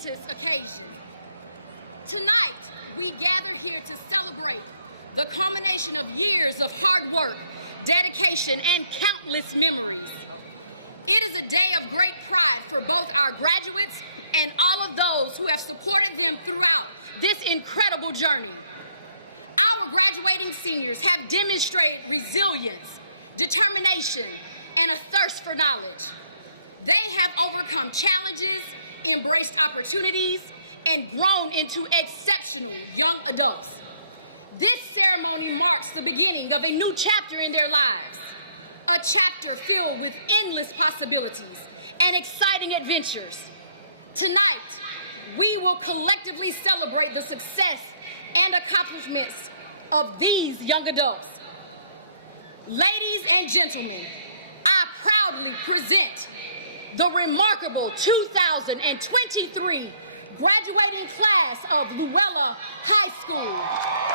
momentous occasion. Tonight, we gather here to celebrate the culmination of years of hard work, dedication, and countless memories. It is a day of great pride for both our graduates and all of those who have supported them throughout this incredible journey. Our graduating seniors have demonstrated resilience, determination, and a thirst for knowledge. They have overcome challenges, embraced opportunities, and grown into exceptional young adults. This ceremony marks the beginning of a new chapter in their lives, a chapter filled with endless possibilities and exciting adventures. Tonight, we will collectively celebrate the success and accomplishments of these young adults. Ladies and gentlemen, I proudly present the remarkable 2023 graduating class of Luella High School.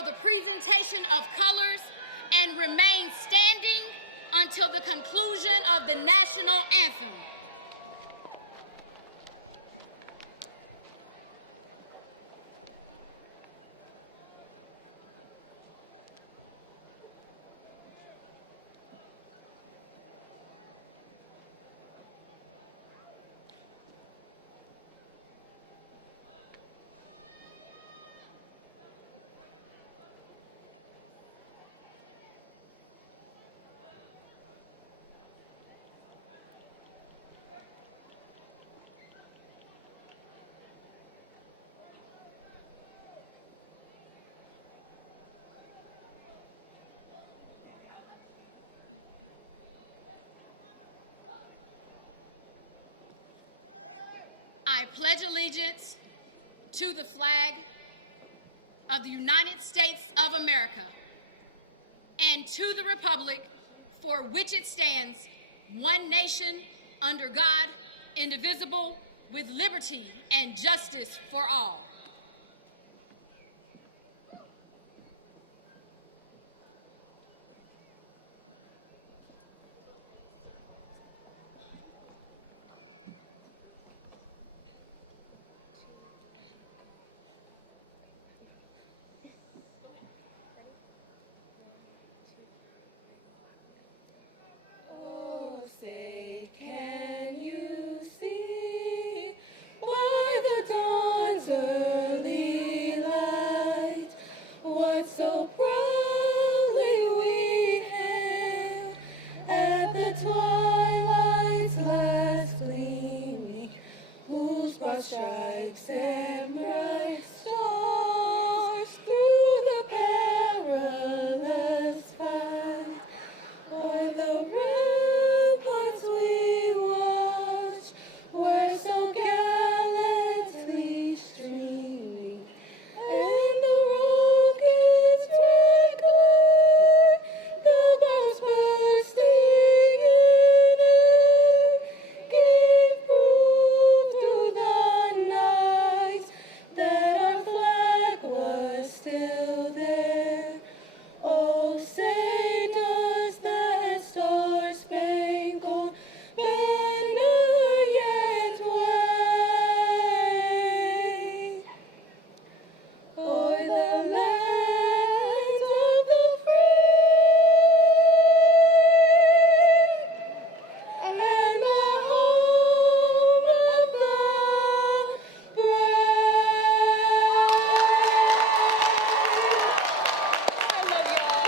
for the presentation of colors and remain standing until the conclusion of the national anthem. I pledge allegiance to the flag of the United States of America and to the republic for which it stands, one nation, under God, indivisible, with liberty and justice for all. Strikes and bright stars through the perilous fight. O'er the ramparts we watched were so gallantly streaming, and the rockets twinkling, the bombs bursting in air, gave proof through the night that our flag was still there. Oh, say does that star-spangled banner yet wave o'er the land of the free and the home of the brave? I love y'all.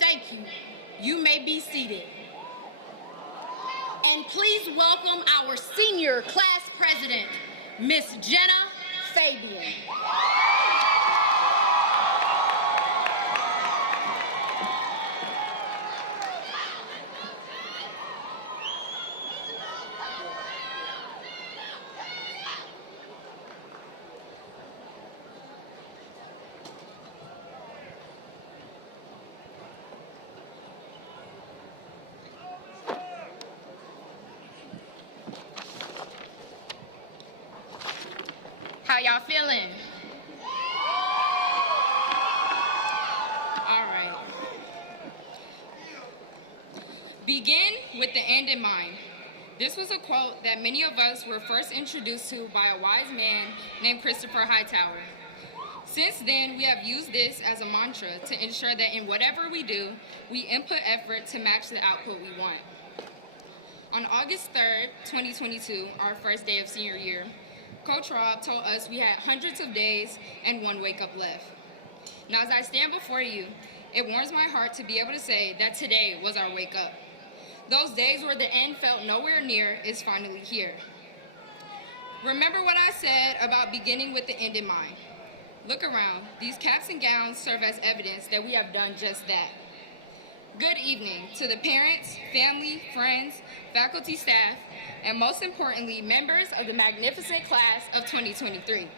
Thank you. You may be seated. And please welcome our senior class president, Miss Jenna Fabian. How y'all feeling? All right. Begin with the end in mind. This was a quote that many of us were first introduced to by a wise man named Christopher Hightower. Since then, we have used this as a mantra to ensure that in whatever we do, we input effort to match the output we want. On August 3rd, 2022, our first day of senior year, Coach Rob told us we had hundreds of days and one wake-up left. Now, as I stand before you, it warms my heart to be able to say that today was our wake up. Those days where the end felt nowhere near is finally here. Remember what I said about beginning with the end in mind. Look around. These caps and gowns serve as evidence that we have done just that. Good evening to the parents, family, friends, faculty, staff, and most importantly, members of the magnificent class of 2023.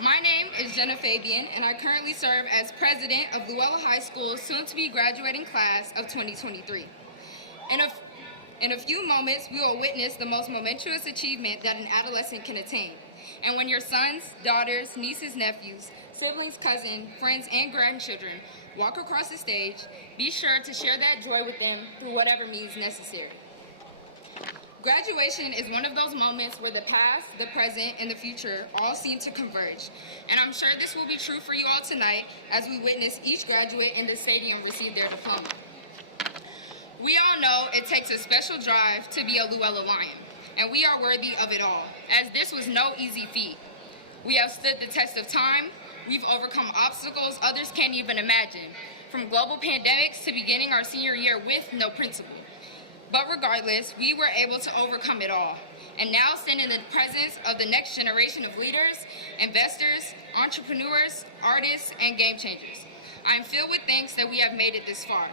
My name is Jenna Fabian, and I currently serve as president of Luella High School's soon-to-be graduating class of 2023. In a few moments, we will witness the most momentous achievement that an adolescent can attain. And when your sons, daughters, nieces, nephews, siblings, cousins, friends, and grandchildren walk across the stage, be sure to share that joy with them through whatever means necessary. Graduation is one of those moments where the past, the present, and the future all seem to converge. And I'm sure this will be true for you all tonight as we witness each graduate in the stadium receive their diploma. We all know it takes a special drive to be a Luella Lion, and we are worthy of it all, as this was no easy feat. We have stood the test of time, we've overcome obstacles others can't even imagine, from global pandemics to beginning our senior year with no principal. But regardless, we were able to overcome it all, and now stand in the presence of the next generation of leaders, investors, entrepreneurs, artists, and game changers. I am filled with thanks that we have made it this far.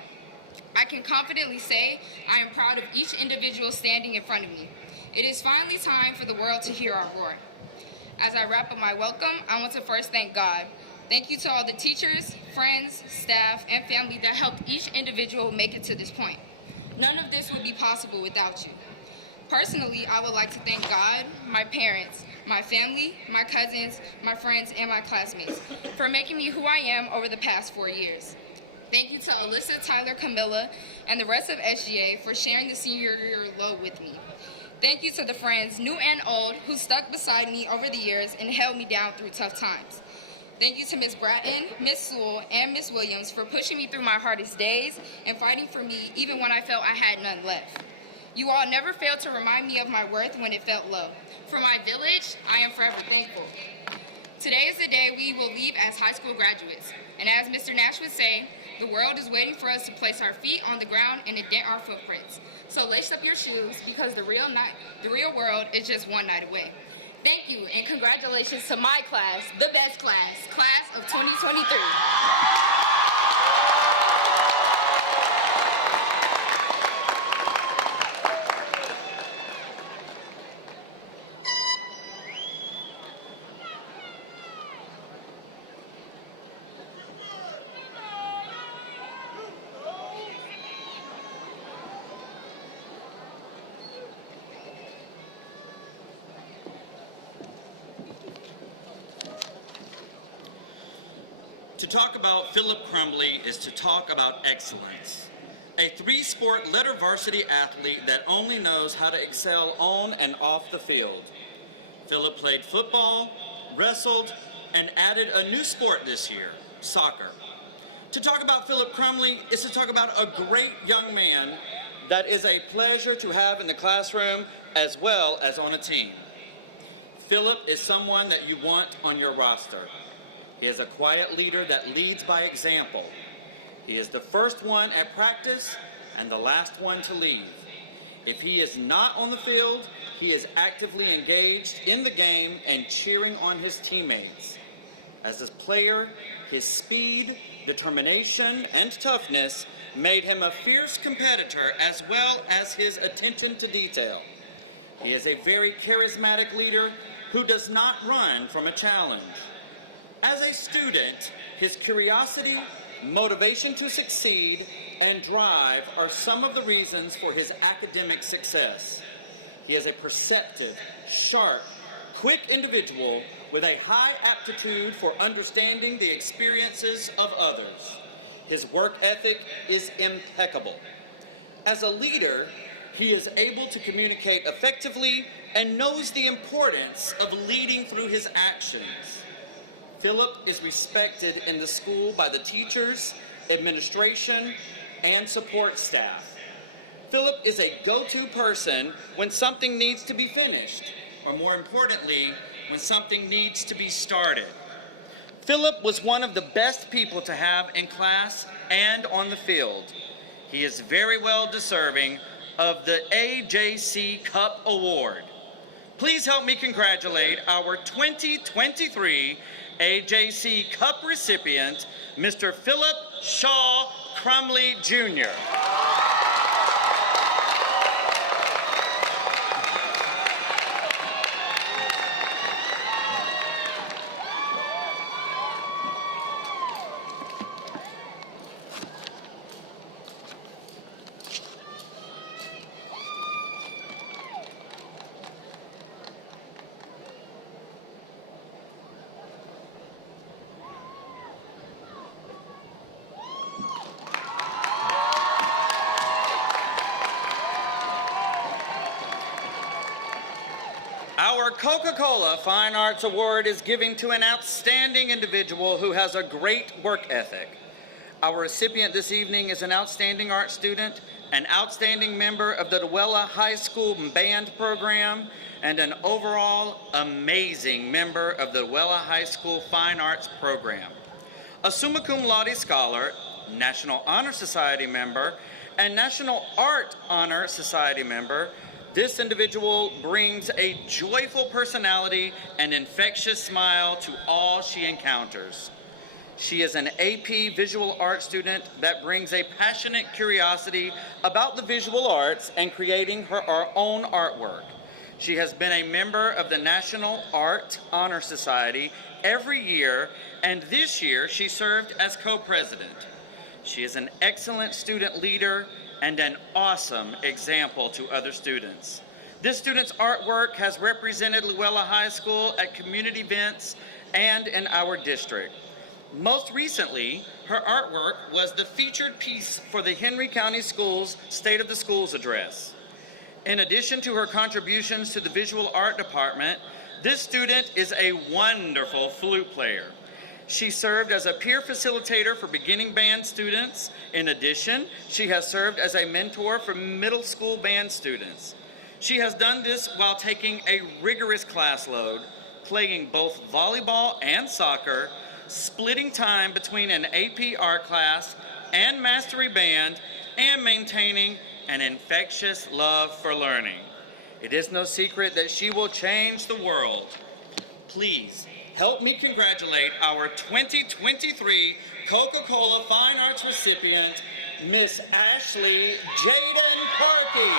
I can confidently say I am proud of each individual standing in front of me. It is finally time for the world to hear our roar. As I wrap up my welcome, I want to first thank God. Thank you to all the teachers, friends, staff, and family that helped each individual make it to this point. None of this would be possible without you. Personally, I would like to thank God, my parents, my family, my cousins, my friends, and my classmates for making me who I am over the past 4 years. Thank you to Alyssa, Tyler, Camilla, and the rest of SGA for sharing the senior year load with me. Thank you to the friends, new and old, who stuck beside me over the years and held me down through tough times. Thank you to Ms. Bratton, Ms. Sewell, and Ms. Williams for pushing me through my hardest days and fighting for me even when I felt I had none left. You all never failed to remind me of my worth when it felt low. For my village, I am forever thankful. Today is the day we will leave as high school graduates. And as Mr. Nash would say, the world is waiting for us to place our feet on the ground and indent our footprints. So lace up your shoes because the real world is just one night away. Thank you and congratulations to my class, the best class, class of 2023. To talk about Philip Crumbley is to talk about excellence. A three-sport letter varsity athlete that only knows how to excel on and off the field. Philip played football, wrestled, and added a new sport this year, soccer. To talk about Philip Crumbley is to talk about a great young man that is a pleasure to have in the classroom as well as on a team. Philip is someone that you want on your roster. He is a quiet leader that leads by example. He is the first one at practice and the last one to leave. If he is not on the field, he is actively engaged in the game and cheering on his teammates. As a player, his speed, determination, and toughness made him a fierce competitor as well as his attention to detail. He is a very charismatic leader who does not run from a challenge. As a student, his curiosity, motivation to succeed, and drive are some of the reasons for his academic success. He is a perceptive, sharp, quick individual with a high aptitude for understanding the experiences of others. His work ethic is impeccable. As a leader, he is able to communicate effectively and knows the importance of leading through his actions. Philip is respected in the school by the teachers, administration, and support staff. Philip is a go-to person when something needs to be finished, or more importantly, when something needs to be started. Philip was one of the best people to have in class and on the field. He is very well deserving of the AJC Cup Award. Please help me congratulate our 2023 AJC Cup recipient, Mr. Philip Shaw Crumley, Jr. Our Coca-Cola Fine Arts Award is given to an outstanding individual who has a great work ethic. Our recipient this evening is an outstanding art student, an outstanding member of the Luella High School band program, and an overall amazing member of the Luella High School Fine Arts program. A summa cum laude scholar, National Honor Society member, and National Art Honor Society member, this individual brings a joyful personality and infectious smile to all she encounters. She is an AP Visual Arts student that brings a passionate curiosity about the visual arts and creating her own artwork. She has been a member of the National Art Honor Society every year, and this year she served as co-president. She is an excellent student leader and an awesome example to other students. This student's artwork has represented Luella High School at community events and in our district. Most recently, her artwork was the featured piece for the Henry County Schools State of the Schools Address. In addition to her contributions to the visual art department, this student is a wonderful flute player. She served as a peer facilitator for beginning band students. In addition, she has served as a mentor for middle school band students. She has done this while taking a rigorous class load, playing both volleyball and soccer, splitting time between an AP art class and mastery band, and maintaining an infectious love for learning. It is no secret that she will change the world. Please help me congratulate our 2023 Coca-Cola Fine Arts recipient, Miss Ashley Jaden Parkey.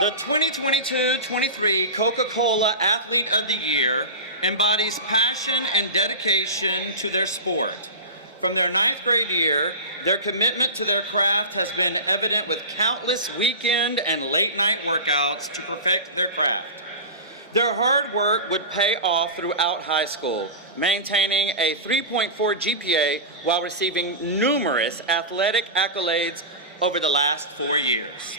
The 2022-23 Coca-Cola Athlete of the Year embodies passion and dedication to their sport. From their 9th grade year, their commitment to their craft has been evident with countless weekend and late-night workouts to perfect their craft. Their hard work would pay off throughout high school, maintaining a 3.4 GPA while receiving numerous athletic accolades over the last 4 years.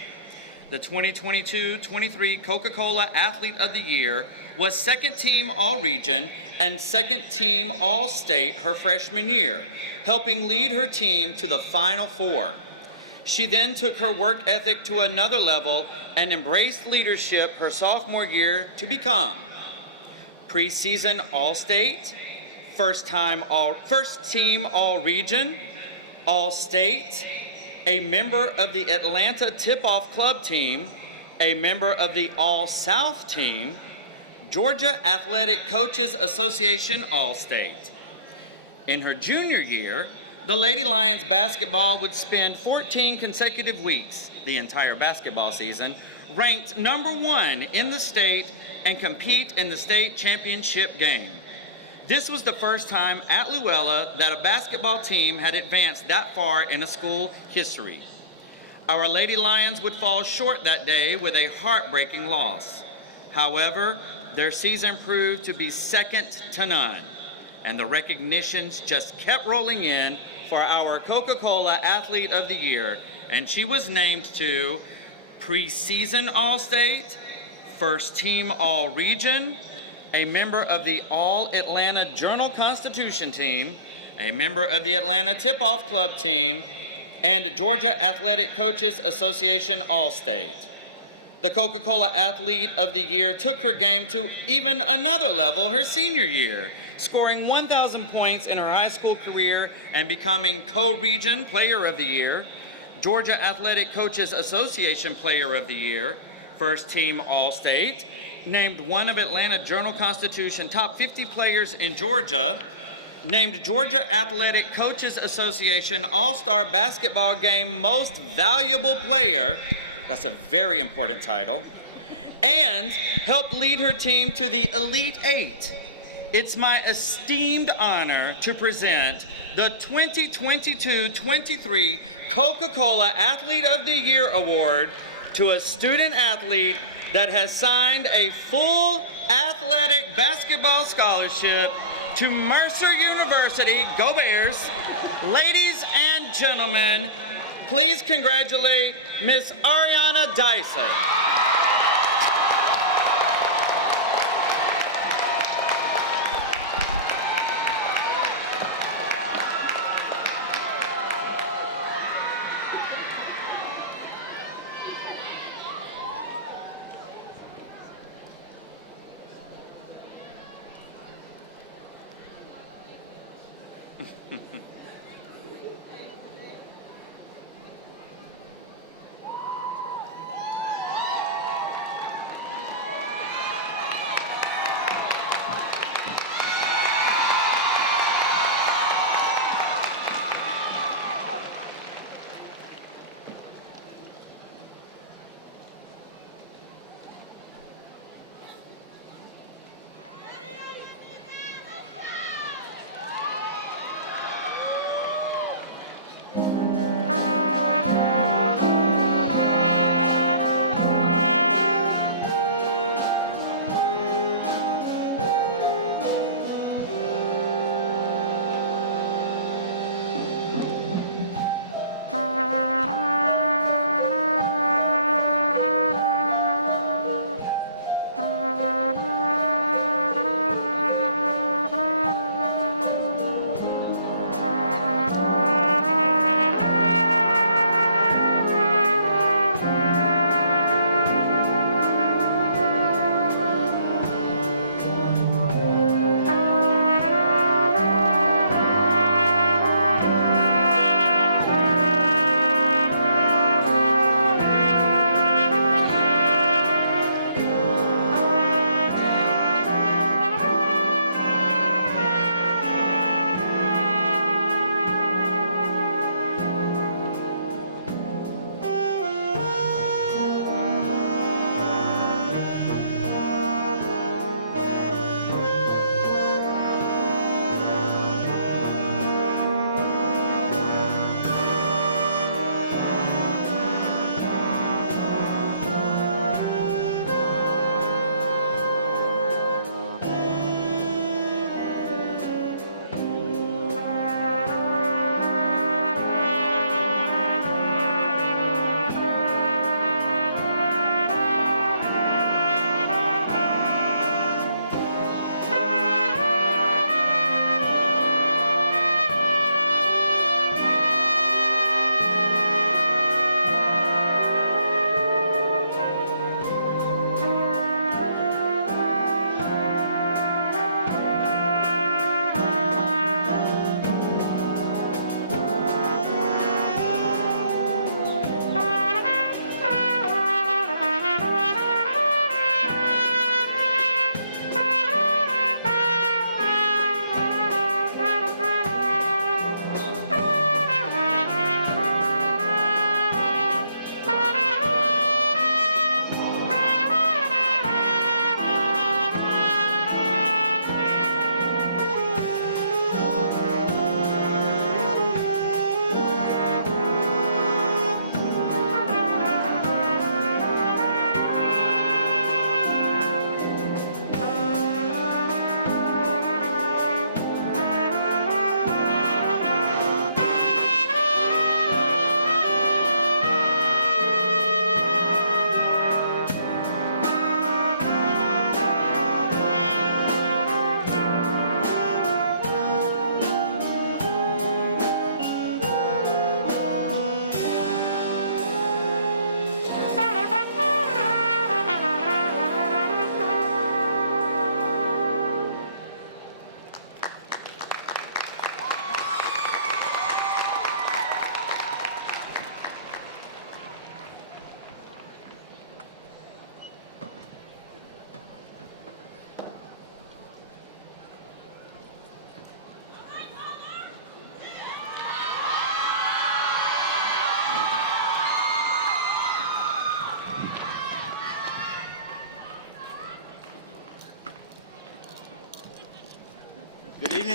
The 2022-23 Coca-Cola Athlete of the Year was second team All-Region and second team All-State her freshman year, helping lead her team to the Final Four. She then took her work ethic to another level and embraced leadership her sophomore year to become preseason All-State, first team All-Region, All-State, a member of the Atlanta Tip-Off Club team, a member of the All-South team, Georgia Athletic Coaches Association All-State. In her junior year, the Lady Lions basketball would spend 14 consecutive weeks, the entire basketball season, ranked #1 in the state and compete in the state championship game. This was the first time at Luella that a basketball team had advanced that far in a school history. Our Lady Lions would fall short that day with a heartbreaking loss. However, their season proved to be second to none, and the recognitions just kept rolling in for our Coca-Cola Athlete of the Year, and she was named to Preseason All-State, First Team All-Region, a member of the All-Atlanta Journal-Constitution team, a member of the Atlanta Tip-Off Club team, and Georgia Athletic Coaches Association All-State. The Coca-Cola Athlete of the Year took her game to even another level her senior year, scoring 1,000 points in her high school career and becoming Co-Region Player of the Year, Georgia Athletic Coaches Association Player of the Year, First Team All-State, named one of Atlanta Journal-Constitution top 50 players in Georgia, named Georgia Athletic Coaches Association All-Star Basketball Game Most Valuable Player, that's a very important title, and helped lead her team to the Elite Eight. It's my esteemed honor to present the 2022-23 Coca-Cola Athlete of the Year Award to a student athlete that has signed a full athletic basketball scholarship to Mercer University. Go Bears! Ladies and gentlemen, please congratulate Miss Ariana Dyson.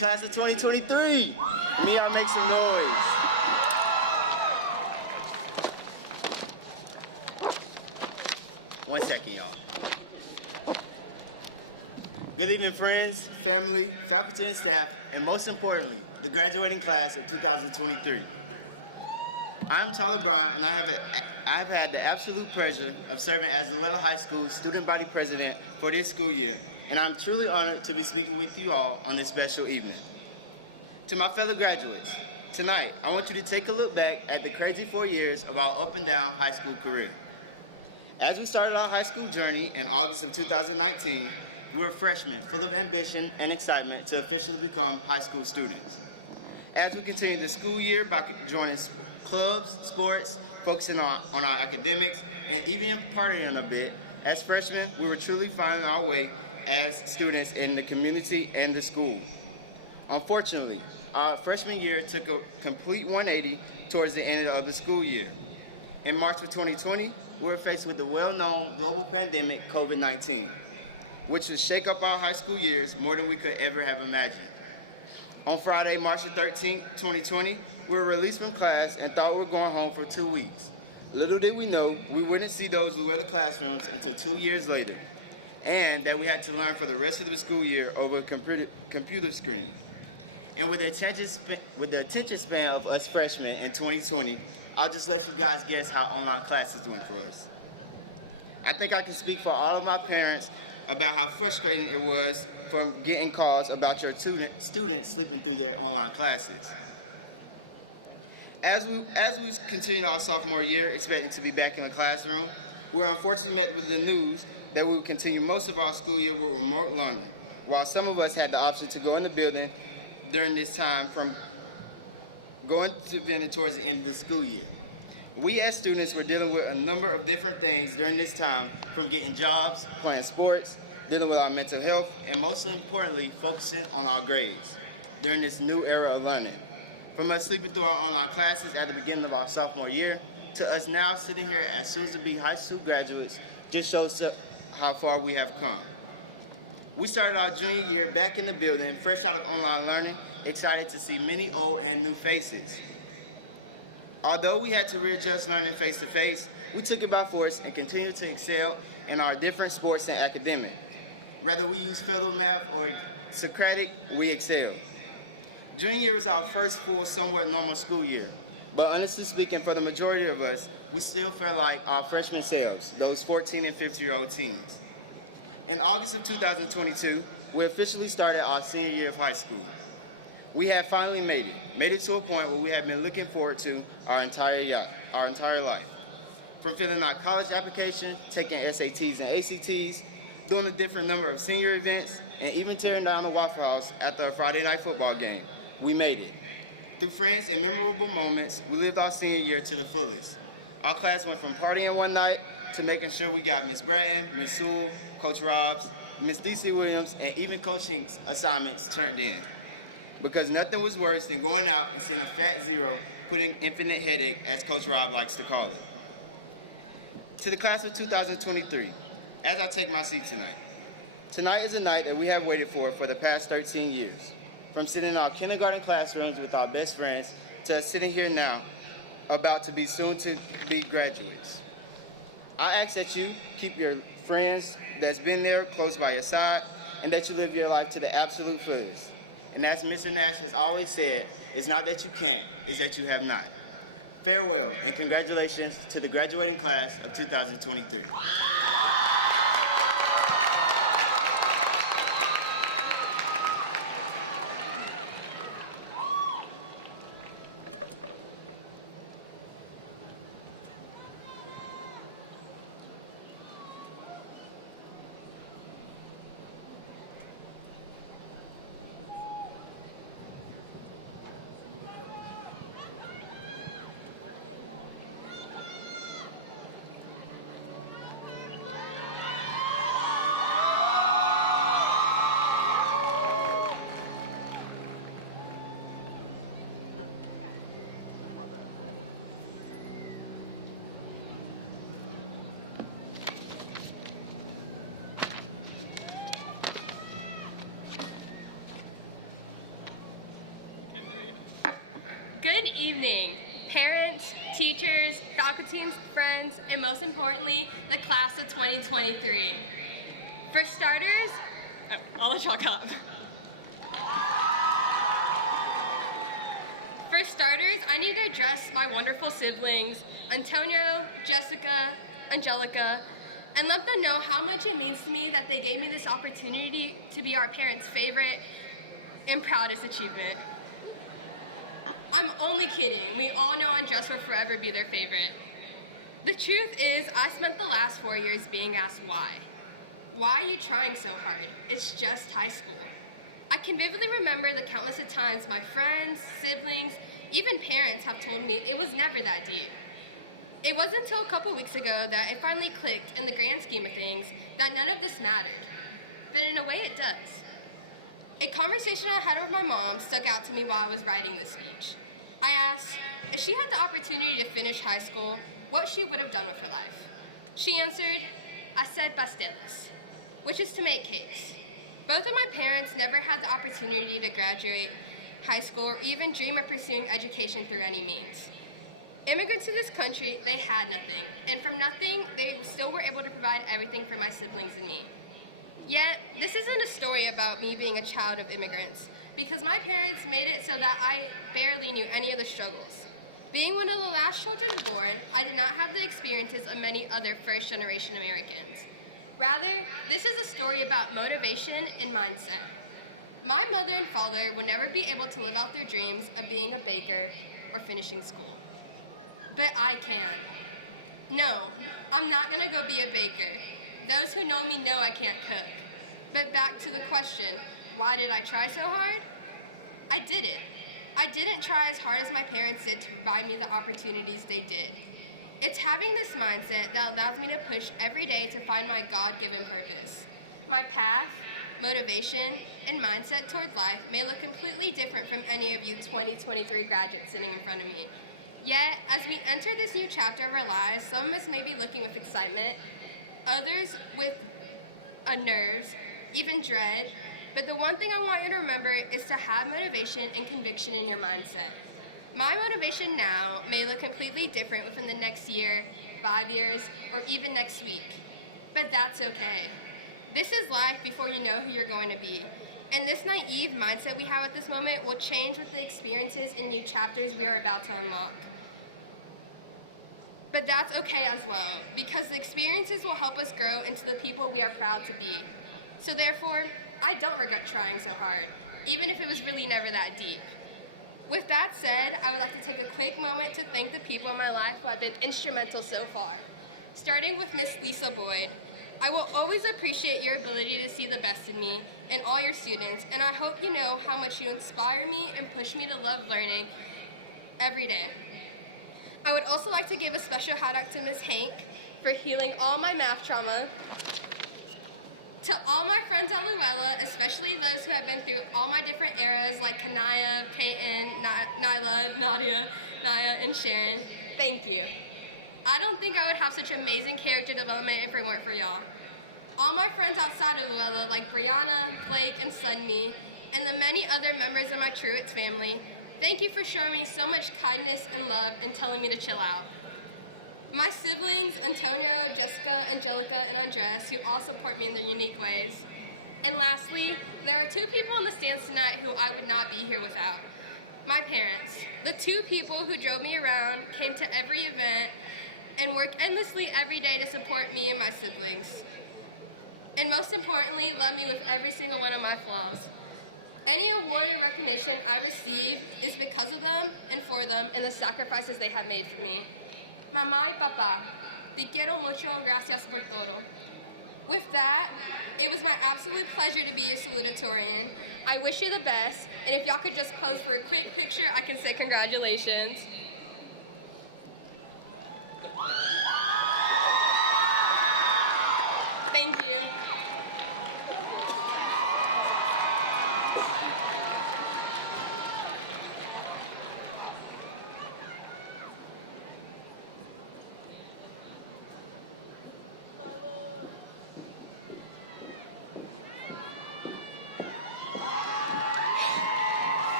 class of 2023. Me, y'all make some noise. One second, y'all. Good evening, friends, family, faculty, and staff, and most importantly, the graduating class of 2023. I'm Tyler Brown, and I've had the absolute pleasure of serving as Luella High School student body president for this school year, and I'm truly honored to be speaking with you all on this special evening. To my fellow graduates, tonight I want you to take a look back at the crazy 4 years of our up and down high school career. As we started our high school journey in August of 2019, we were freshmen full of ambition and excitement to officially become high school students. As we continued the school year by joining clubs, sports, focusing on our academics, and even partying a bit, as freshmen, we were truly finding our way as students in the community and the school. Unfortunately, our freshman year took a complete 180 towards the end of the school year. In March of 2020, we were faced with the well-known global pandemic, COVID-19, which would shake up our high school years more than we could ever have imagined. On Friday, March 13, 2020, we were released from class and thought we were going home for 2 weeks. Little did we know we wouldn't see those Luella classrooms until 2 years later, and that we had to learn for the rest of the school year over a computer screen. And with the attention span of us freshmen in 2020, I'll just let you guys guess how online classes went for us. I think I can speak for all of my parents about how frustrating it was from getting calls about your students slipping through their online classes. As we continued our sophomore year, expecting to be back in the classroom, we were unfortunately met with the news that we would continue most of our school year with remote learning, while some of us had the option to go in the building during this time from going to vending towards the end of the school year. We as students were dealing with a number of different things during this time, from getting jobs, playing sports, dealing with our mental health, and most importantly, focusing on our grades during this new era of learning. From us sleeping through our online classes at the beginning of our sophomore year, to us now sitting here as soon-to-be high school graduates, just shows how far we have come. We started our junior year back in the building, fresh out of online learning, excited to see many old and new faces. Although we had to readjust learning face-to-face, we took it by force and continued to excel in our different sports and academic. Whether we use field math or Socratic, we excelled. Junior year was our first full, somewhat normal school year. But honestly speaking, for the majority of us, we still felt like our freshman selves, those 14 and 15-year-old teens. In August of 2022, we officially started our senior year of high school. We had finally made it to a point where we had been looking forward to our entire life. From filling out college applications, taking SATs and ACTs, doing a different number of senior events, and even tearing down the Waffle House after a Friday night football game, we made it. Through friends and memorable moments, we lived our senior year to the fullest. Our class went from partying one night to making sure we got Miss Bratton, Miss Sewell, Coach Robs, Miss D.C. Williams, and even Coach Hinks' assignments turned in. Because nothing was worse than going out and seeing a fat zero putting infinite headache, as Coach Rob likes to call it. To the class of 2023, as I take my seat tonight. Tonight is a night that we have waited for the past 13 years. From sitting in our kindergarten classrooms with our best friends to us sitting here now, about to be soon to be graduates. I ask that you keep your friends that's been there close by your side, and that you live your life to the absolute fullest. And as Mr. Nash has always said, it's not that you can't, it's that you have not. Farewell, and congratulations to the graduating class of 2023. Good evening, parents, teachers, faculty and friends, and most importantly, the class of 2023. For starters, I'll let y'all come. For starters, I need to address my wonderful siblings, Antonio, Jessica, Angelica, and let them know how much it means to me that they gave me this opportunity to be our parents' favorite and proudest achievement. I'm only kidding. We all know Andres will forever be their favorite. The truth is, I spent the last 4 years being asked why. Why are you trying so hard? It's just high school. I can vividly remember the countless of times my friends, siblings, even parents have told me it was never that deep. It wasn't until a couple weeks ago that it finally clicked in the grand scheme of things that none of this mattered. But in a way it does. A conversation I had with my mom stuck out to me while I was writing this speech. I asked if she had the opportunity to finish high school, what she would have done with her life. She answered, I said pasteles, which is to make cakes. Both of my parents never had the opportunity to graduate high school or even dream of pursuing education through any means. Immigrants to this country, they had nothing, and from nothing, they still were able to provide everything for my siblings and me. Yet, this isn't a story about me being a child of immigrants, because my parents made it so that I barely knew any of the struggles. Being one of the last children born, I did not have the experiences of many other first-generation Americans. Rather, this is a story about motivation and mindset. My mother and father would never be able to live out their dreams of being a baker or finishing school. But I can. No, I'm not gonna go be a baker. Those who know me know I can't cook. But back to the question, why did I try so hard? I did it. I didn't try as hard as my parents did to provide me the opportunities they did. It's having this mindset that allows me to push every day to find my God-given purpose. My path, motivation, and mindset toward life may look completely different from any of you 2023 graduates sitting in front of me. Yet, as we enter this new chapter of our lives, some of us may be looking with excitement, others with nerves, even dread, but the one thing I want you to remember is to have motivation and conviction in your mindset. My motivation now may look completely different within the next year, 5 years, or even next week, but that's okay. This is life before you know who you're going to be. And this naive mindset we have at this moment will change with the experiences and new chapters we are about to unlock. But that's okay as well, because the experiences will help us grow into the people we are proud to be. So therefore, I don't regret trying so hard, even if it was really never that deep. With that said, I would like to take a quick moment to thank the people in my life who have been instrumental so far. Starting with Miss Lisa Boyd. I will always appreciate your ability to see the best in me and all your students, and I hope you know how much you inspire me and push me to love learning every day. I would also like to give a special shout out to Ms. Hank for healing all my math trauma. To all my friends at Luella, especially those who have been through all my different eras like Kanaya, Peyton, Nyla, Nadia, Naya, and Sharon, thank you. I don't think I would have such amazing character development if it weren't for y'all. All my friends outside of Luella like Brianna, Blake, and Sunmi, and the many other members of my Truitt's family, thank you for showing me so much kindness and love and telling me to chill out. My siblings, Antonio, Jessica, Angelica, and Andres, who all support me in their unique ways. And lastly, there are two people in the stands tonight who I would not be here without. My parents, the two people who drove me around, came to every event, and worked endlessly every day to support me and my siblings. And most importantly, love me with every single one of my flaws. Any award or recognition I receive is because of them and for them and the sacrifices they have made for me. Mamá y papá, te quiero mucho, gracias por todo. With that, it was my absolute pleasure to be your salutatorian. I wish you the best, and if y'all could just pose for a quick picture, I can say congratulations. Thank you.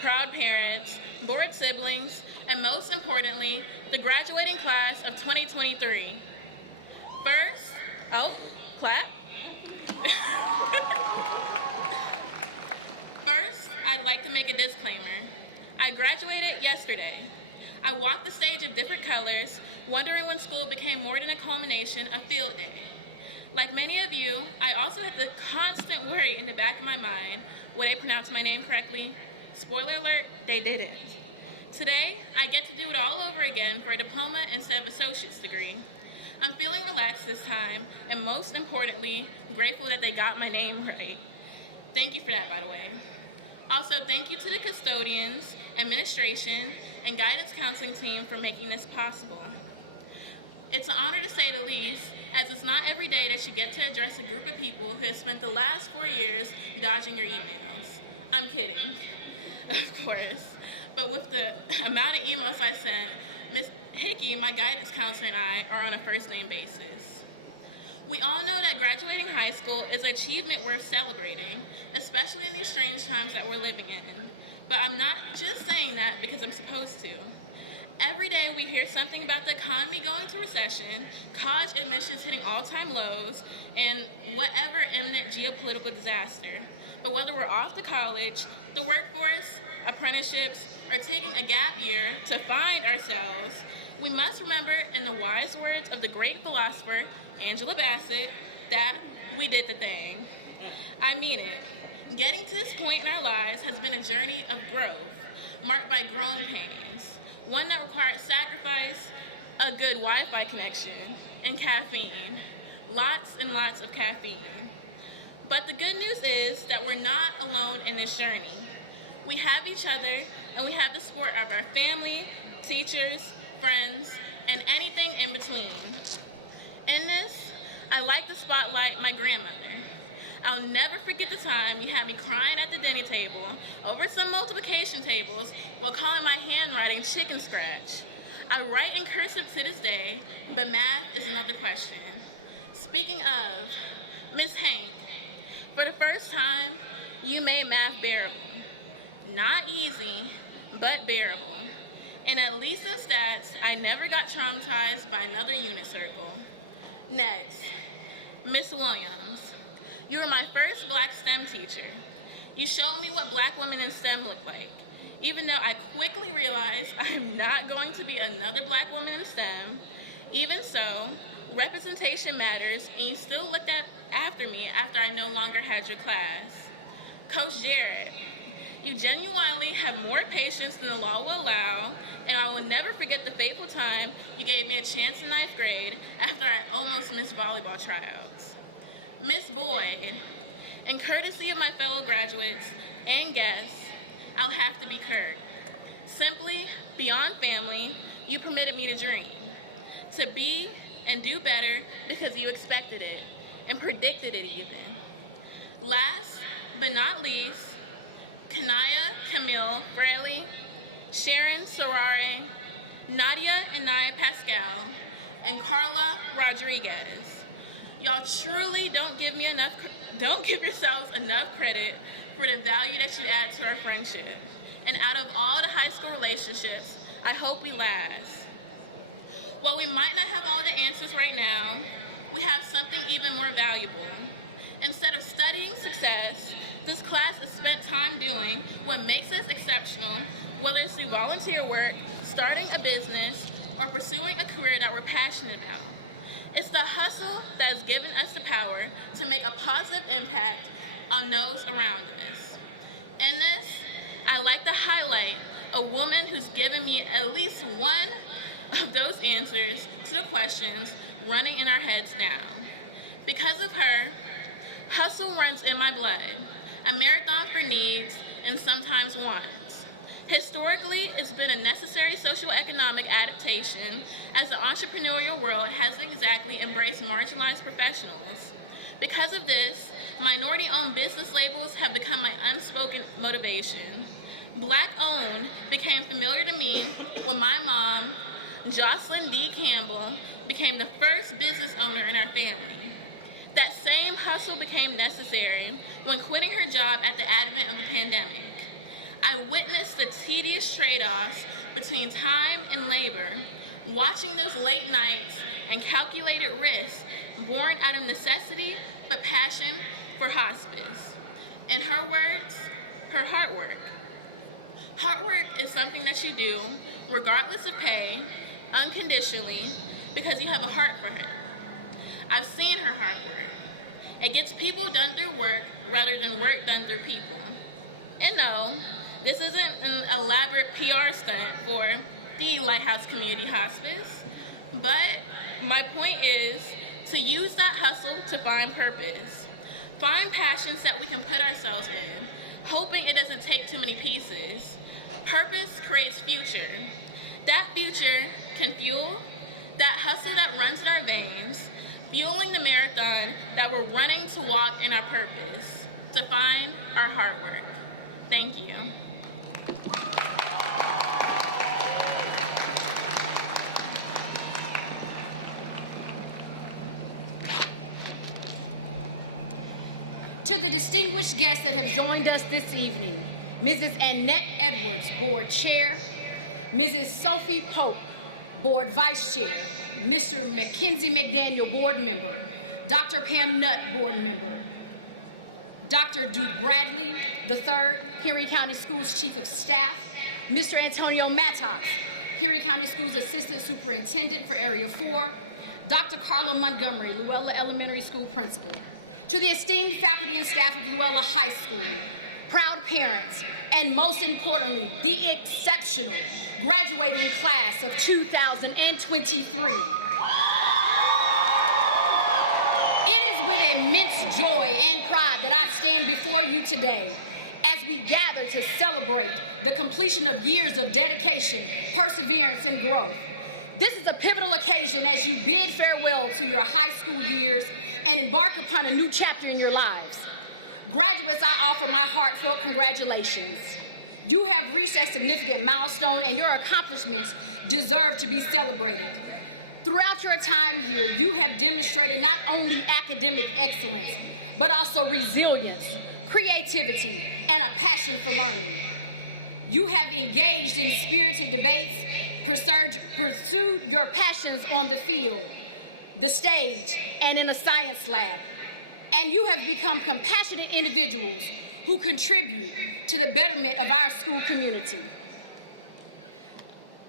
proud parents, bored siblings, and most importantly, the graduating class of 2023. First, clap. First, I'd like to make a disclaimer. I graduated yesterday. I walked the stage of different colors, wondering when school became more than a culmination of field day. Like many of you, I also had the constant worry in the back of my mind, would they pronounce my name correctly? Spoiler alert, they didn't. Today, I get to do it all over again for a diploma instead of associate's degree. I'm feeling relaxed this time, and most importantly, grateful that they got my name right. Thank you for that, by the way. Also, thank you to the custodians, administration, and guidance counseling team for making this possible. It's an honor to say the least, as it's not every day that you get to address a group of people who have spent the last 4 years dodging your emails. I'm kidding, of course. But with the amount of emails I sent, Ms. Hickey, my guidance counselor, and I are on a first-name basis. We all know that graduating high school is an achievement worth celebrating, especially in these strange times that we're living in. But I'm not just saying that because I'm supposed to. Every day we hear something about the economy going into recession, college admissions hitting all-time lows, and whatever imminent geopolitical disaster. But whether we're off to college, the workforce, apprenticeships, or taking a gap year to find ourselves, we must remember, in the wise words of the great philosopher, Angela Bassett, that we did the thing. I mean it. Getting to this point in our lives has been a journey of growth, marked by growing pains. One that required sacrifice, a good Wi-Fi connection, and caffeine. Lots and lots of caffeine. But the good news is that we're not alone in this journey. We have each other, and we have the support of our family, teachers, friends, and anything in between. In this, I like to spotlight my grandmother. I'll never forget the time you had me crying at the dinner table over some multiplication tables while calling my handwriting chicken scratch. I write in cursive to this day, but math is another question. Speaking of, Miss Hank, for the first time, you made math bearable. Not easy, but bearable. And at least in stats, I never got traumatized by another unit circle. Next, Miss Williams. You were my first black STEM teacher. You showed me what black women in STEM look like. Even though I quickly realized I am not going to be another black woman in STEM, even so, representation matters, and you still looked after me after I no longer had your class. Coach Jarrett, you genuinely have more patience than the law will allow, and I will never forget the fateful time you gave me a chance in 9th grade after I almost missed volleyball tryouts. Miss Boyd, in courtesy of my fellow graduates and guests, I'll have to be curt. Simply, beyond family, you permitted me to dream, to be and do better because you expected it and predicted it even. Last but not least, Kanaya Camille Fraley, Sharon Sorare, Nadia and Naya Pascal, and Carla Rodriguez. Y'all truly don't give yourselves enough credit for the value that you add to our friendship. And out of all the high school relationships, I hope we last. While we might not have all the answers right now, we have something even more valuable. Instead of studying success, this class has spent time doing what makes us exceptional, whether it's through volunteer work, starting a business, or pursuing a career that we're passionate about. It's the hustle that has given us the power to make a positive impact on those around us. In this, I like to highlight a woman who's given me at least one of those answers to the questions running in our heads now. Because of her, hustle runs in my blood, a marathon for needs and sometimes wants. Historically, it's been a necessary socioeconomic adaptation as the entrepreneurial world hasn't exactly embraced marginalized professionals. Because of this, minority-owned business labels have become my unspoken motivation. Black-owned became familiar to me when my mom, Jocelyn D. Campbell, became the first business owner in our family. That same hustle became necessary when quitting her job at the advent of the pandemic. I witnessed the tedious trade-offs between time and labor, watching those late nights and calculated risks born out of necessity but passion for hospice. In her words, her heart work. Heart work is something that you do regardless of pay, unconditionally, because you have a heart for it. I've seen her hard work. It gets people done through work rather than work done through people. And no, this isn't an elaborate PR stunt for the Lighthouse Community Hospice, but my point is to use that hustle to find purpose. Find passions that we can put ourselves in, hoping it doesn't take too many pieces. Purpose creates future. That future can fuel that hustle that runs in our veins, fueling the marathon that we're running to walk in our purpose, to find our heart work. Thank you. To the distinguished guests that have joined us this evening, Mrs. Annette Edwards, Board Chair, Mrs. Sophie Pope, Board Vice Chair, Mr. Mackenzie McDaniel, Board Member, Dr. Pam Nutt, Board Member, Dr. Duke Bradley III, Henry County Schools Chief of Staff, Mr. Antonio Mattox, Henry County Schools Assistant Superintendent for Area 4, Dr. Carla Montgomery, Luella Elementary School Principal. To the esteemed faculty and staff of Luella High School, proud parents, and most importantly, the exceptional graduating class of 2023. It is with immense joy and pride that I stand before you today as we gather to celebrate the completion of years of dedication, perseverance, and growth. This is a pivotal occasion as you bid farewell to your high school years and embark upon a new chapter in your lives. Graduates, I offer my heartfelt congratulations. You have reached a significant milestone and your accomplishments deserve to be celebrated. Throughout your time here, you have demonstrated not only academic excellence, but also resilience, creativity, and a passion for learning. You have engaged in spirited debates, pursued your passions on the field, the stage, and in a science lab. And you have become compassionate individuals who contribute to the betterment of our school community.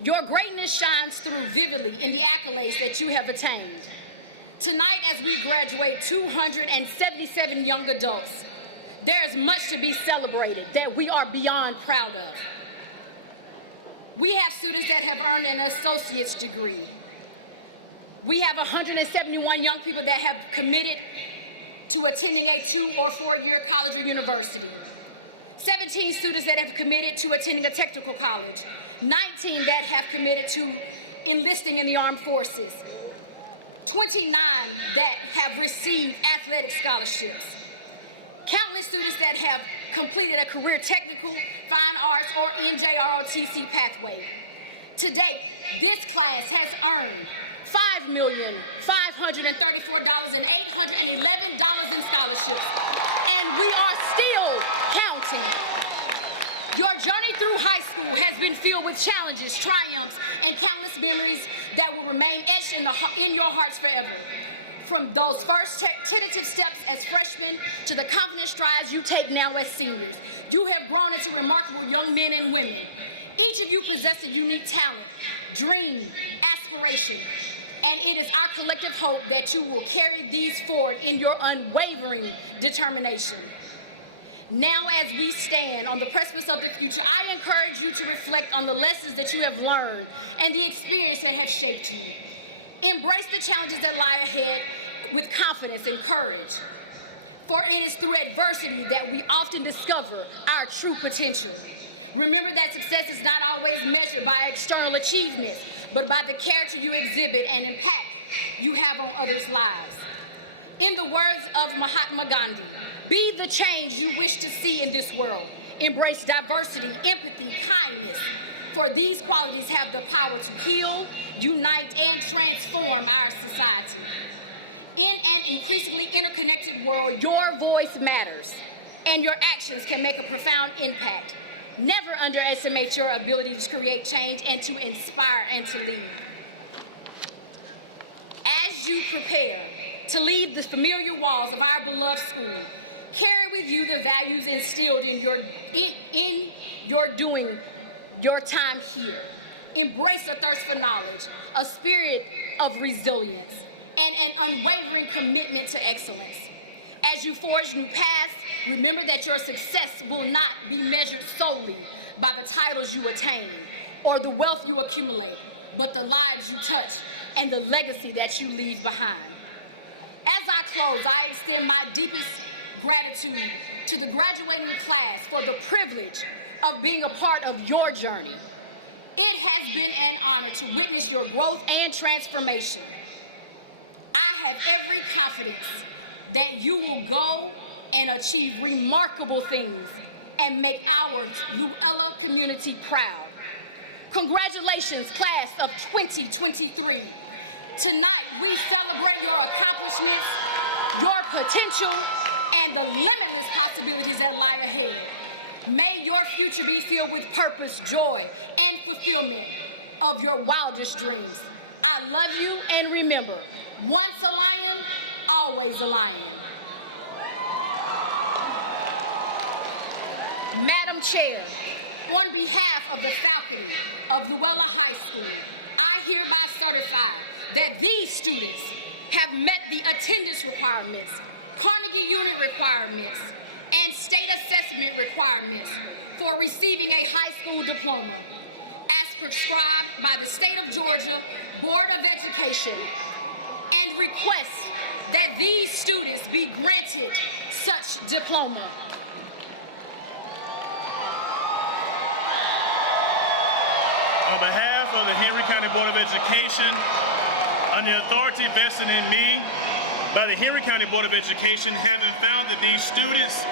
Your greatness shines through vividly in the accolades that you have attained. Tonight, as we graduate 277 young adults, there is much to be celebrated that we are beyond proud of. We have students that have earned an associate's degree. We have 171 young people that have committed to attending a 2- or 4-year college or university. 17 students that have committed to attending a technical college. 19 that have committed to enlisting in the armed forces. 29 that have received athletic scholarships. Countless students that have completed a career technical, fine arts, or NJROTC pathway. To date, this class has earned $5,534,811 in scholarships, and we are still counting. Your journey through high school has been filled with challenges, triumphs, and countless memories that will remain etched in your hearts forever. From those first tentative steps as freshmen to the confident strides you take now as seniors, you have grown into remarkable young men and women. Each of you possess a unique talent, dream, aspiration, and it is our collective hope that you will carry these forward in your unwavering determination. Now, as we stand on the precipice of the future, I encourage you to reflect on the lessons that you have learned and the experience that has shaped you. Embrace the challenges that lie ahead with confidence and courage, for it is through adversity that we often discover our true potential. Remember that success is not always measured by external achievements, but by the character you exhibit and impact you have on others' lives. In the words of Mahatma Gandhi, be the change you wish to see in this world. Embrace diversity, empathy, kindness, for these qualities have the power to heal, unite, and transform our society. In an increasingly interconnected world, your voice matters, and your actions can make a profound impact. Never underestimate your ability to create change and to inspire and to lead. As you prepare to leave the familiar walls of our beloved school, carry with you the values instilled in your doing your time here. Embrace a thirst for knowledge, a spirit of resilience, and an unwavering commitment to excellence. As you forge new paths, remember that your success will not be measured solely by the titles you attain or the wealth you accumulate, but the lives you touch and the legacy that you leave behind. As I close, I extend my deepest gratitude to the graduating class for the privilege of being a part of your journey. It has been an honor to witness your growth and transformation. I have every confidence that you will go and achieve remarkable things and make our Luella community proud. Congratulations, class of 2023. Tonight, we celebrate your accomplishments, your potential, and the limitless possibilities that lie ahead. May your future be filled with purpose, joy, and fulfillment of your wildest dreams. I love you, and remember, once a lion, always a lion. Madam Chair, on behalf of the faculty of Luella High School, I hereby certify that these students have met the attendance requirements, Carnegie Unit requirements, and state assessment requirements for receiving a high school diploma, as prescribed by the State of Georgia Board of Education, and request that these students be granted such diploma. On behalf of the Henry County Board of Education, on the authority vested in me by the Henry County Board of Education, having found that these students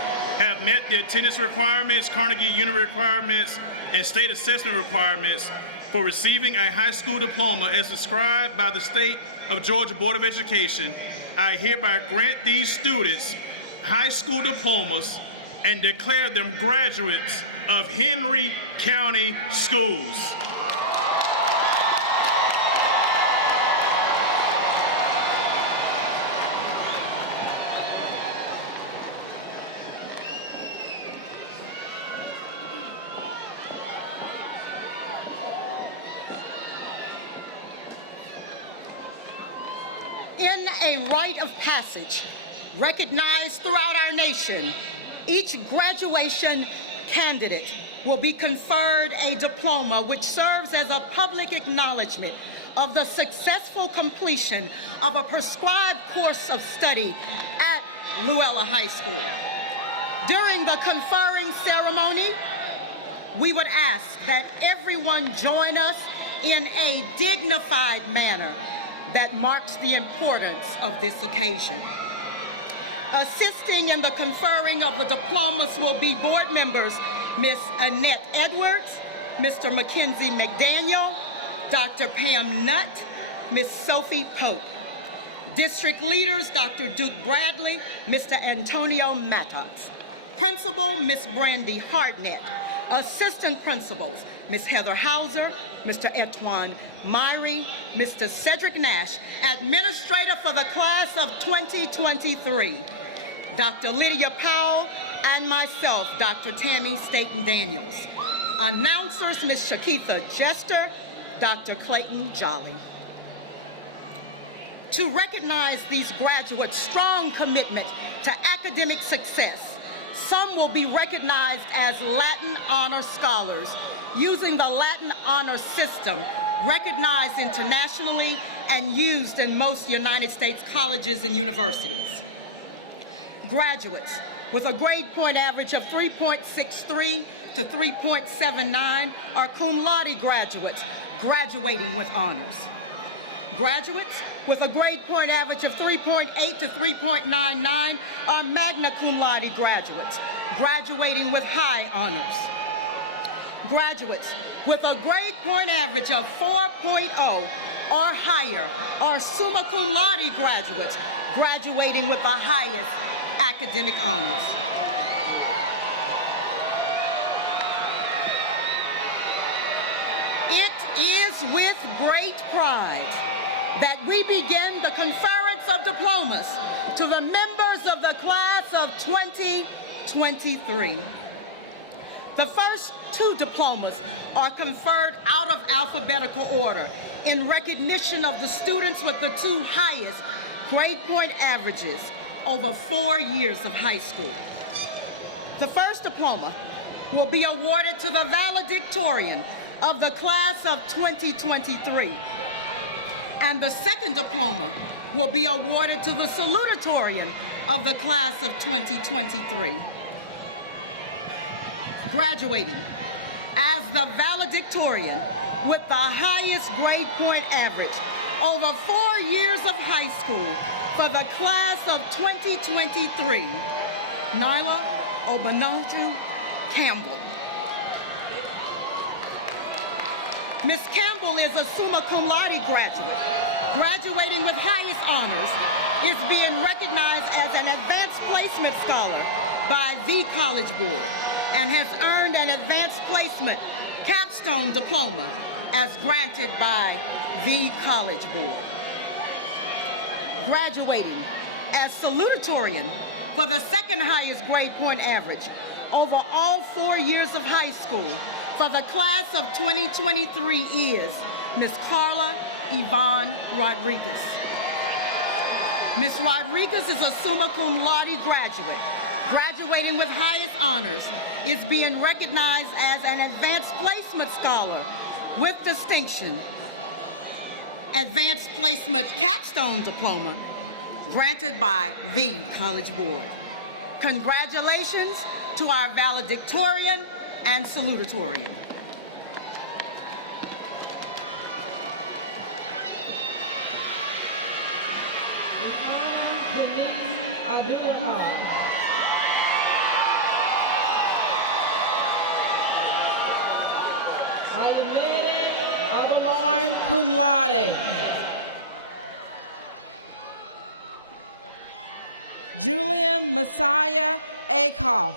have met the attendance requirements, Carnegie Unit requirements, and state assessment requirements for receiving a high school diploma as prescribed by the State of Georgia Board of Education, I hereby grant these students high school diplomas and declare them graduates of Henry County Schools. In a rite of passage recognized throughout our nation, each graduation candidate will be conferred a diploma which serves as a public acknowledgement of the successful completion of a prescribed course of study at Luella High School. During the conferring ceremony, we would ask that everyone join us in a dignified manner that marks the importance of this occasion. Assisting in the conferring of the diplomas will be board members Ms. Annette Edwards, Mr. Mackenzie McDaniel, Dr. Pam Nutt, Ms. Sophie Pope. District leaders, Dr. Duke Bradley, Mr. Antonio Matos. Principal, Ms. Brandy Hardnett. Assistant principals, Ms. Heather Hauser, Mr. Etwan Myrie, Mr. Cedric Nash. Administrator for the class of 2023, Dr. Lydia Powell, and myself, Dr. Tammy Staten-Daniels. Announcers, Ms. Shakitha Jester, Dr. Clayton Jolly. To recognize these graduates' strong commitment to academic success, some will be recognized as Latin Honor Scholars using the Latin Honor System, recognized internationally and used in most United States colleges and universities. Graduates with a grade point average of 3.63 to 3.79 are cum laude graduates graduating with honors. Graduates with a grade point average of 3.8 to 3.99 are magna cum laude graduates, graduating with high honors. Graduates with a grade point average of 4.0 or higher are summa cum laude graduates, graduating with the highest academic honors. with great pride that we begin the conference of diplomas to the members of the class of 2023. The first two diplomas are conferred out of alphabetical order in recognition of the students with the two highest grade point averages over 4 years of high school. The first diploma will be awarded to the valedictorian of the class of 2023. And the second diploma will be awarded to the salutatorian of the class of 2023. Graduating as the valedictorian with the highest grade point average over 4 years of high school for the class of 2023, Nyla Obanatu Campbell. Ms. Campbell is a summa cum laude graduate. Graduating with highest honors, is being recognized as an advanced placement scholar by the College Board and has earned an advanced placement capstone diploma as granted by the College Board. Graduating as salutatorian for the second highest grade point average over all 4 years of high school for the class of 2023 is Ms. Carla Yvonne Rodriguez. Ms. Rodriguez is a summa cum laude graduate. Graduating with highest honors, is being recognized as an advanced placement scholar with distinction, advanced placement capstone diploma granted by the College Board. Congratulations to our valedictorian and salutatorian. We honor Denise Abdul-Wahab. Ayumene Abalon Kumwade. Julian Messiah Acock.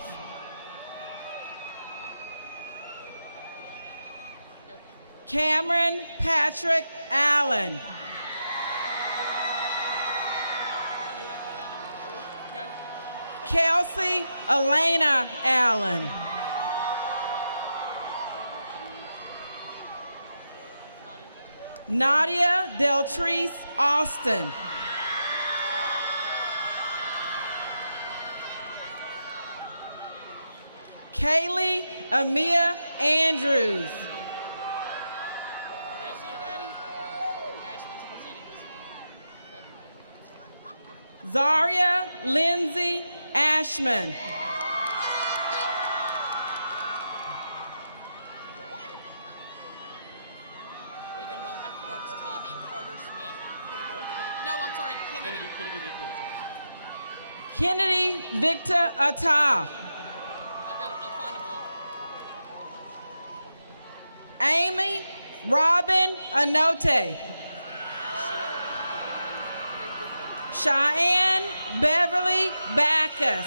Cameron Patrick Allen. Kelsey Elena Allen. Nadia Beltreese Austin. Haley Amita Andrews. Daria Lindsay Ashman. Kenny Victor Akai. Amy Robin Anante. Cheyenne Beverly Bassett.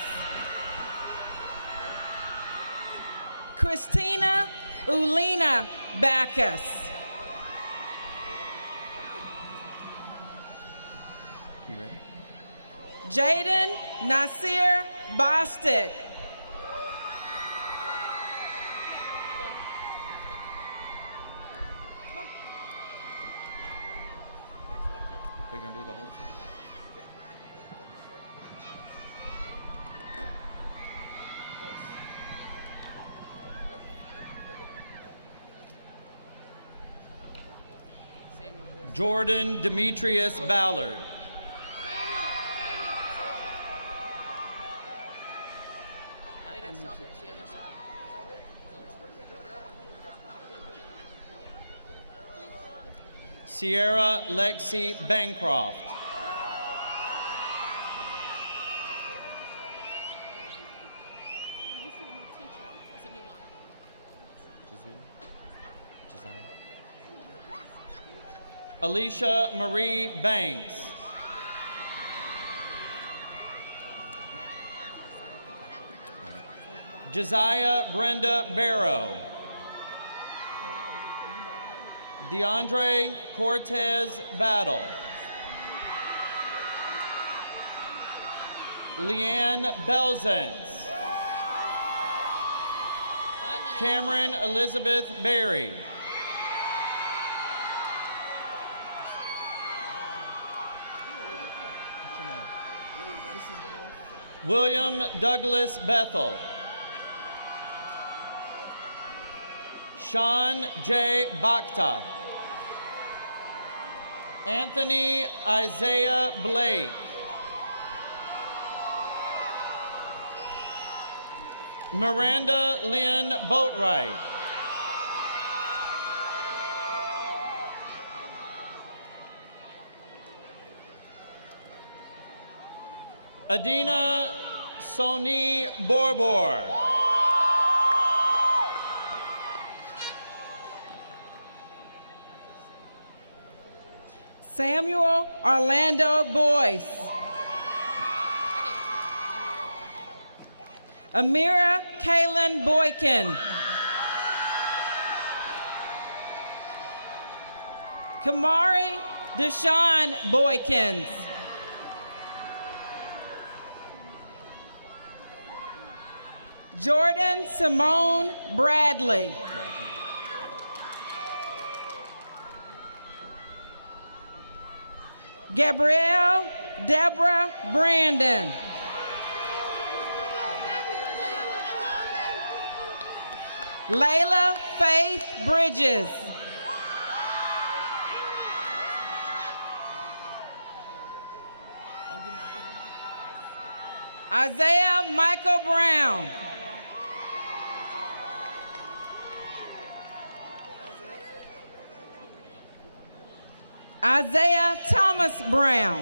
Christina Elena Bassett. David Nasir Bassett. Jordan Demetrius Fowler. Sierra Lexi Tanclaw. Alicia Marie Banks. Josiah Brenda Barrow. DeAndre Cortez Battle. Leanne Belton. Cameron Elizabeth Berry. William Douglas Bethel. Sean J. Hopcock. Anthony Isaiah Blake. Miranda Lynn Boatwright. Adina Soni Gorbor. Samuel Orlando Boyd. Amir Kaylin Burton. Kamari Deshaun Burton. Jordan Simone Bradley. Gabrielle Deborah Brandon. Luella Faith Bridges. Isaiah Michael Brown. Isaiah Thomas Brown.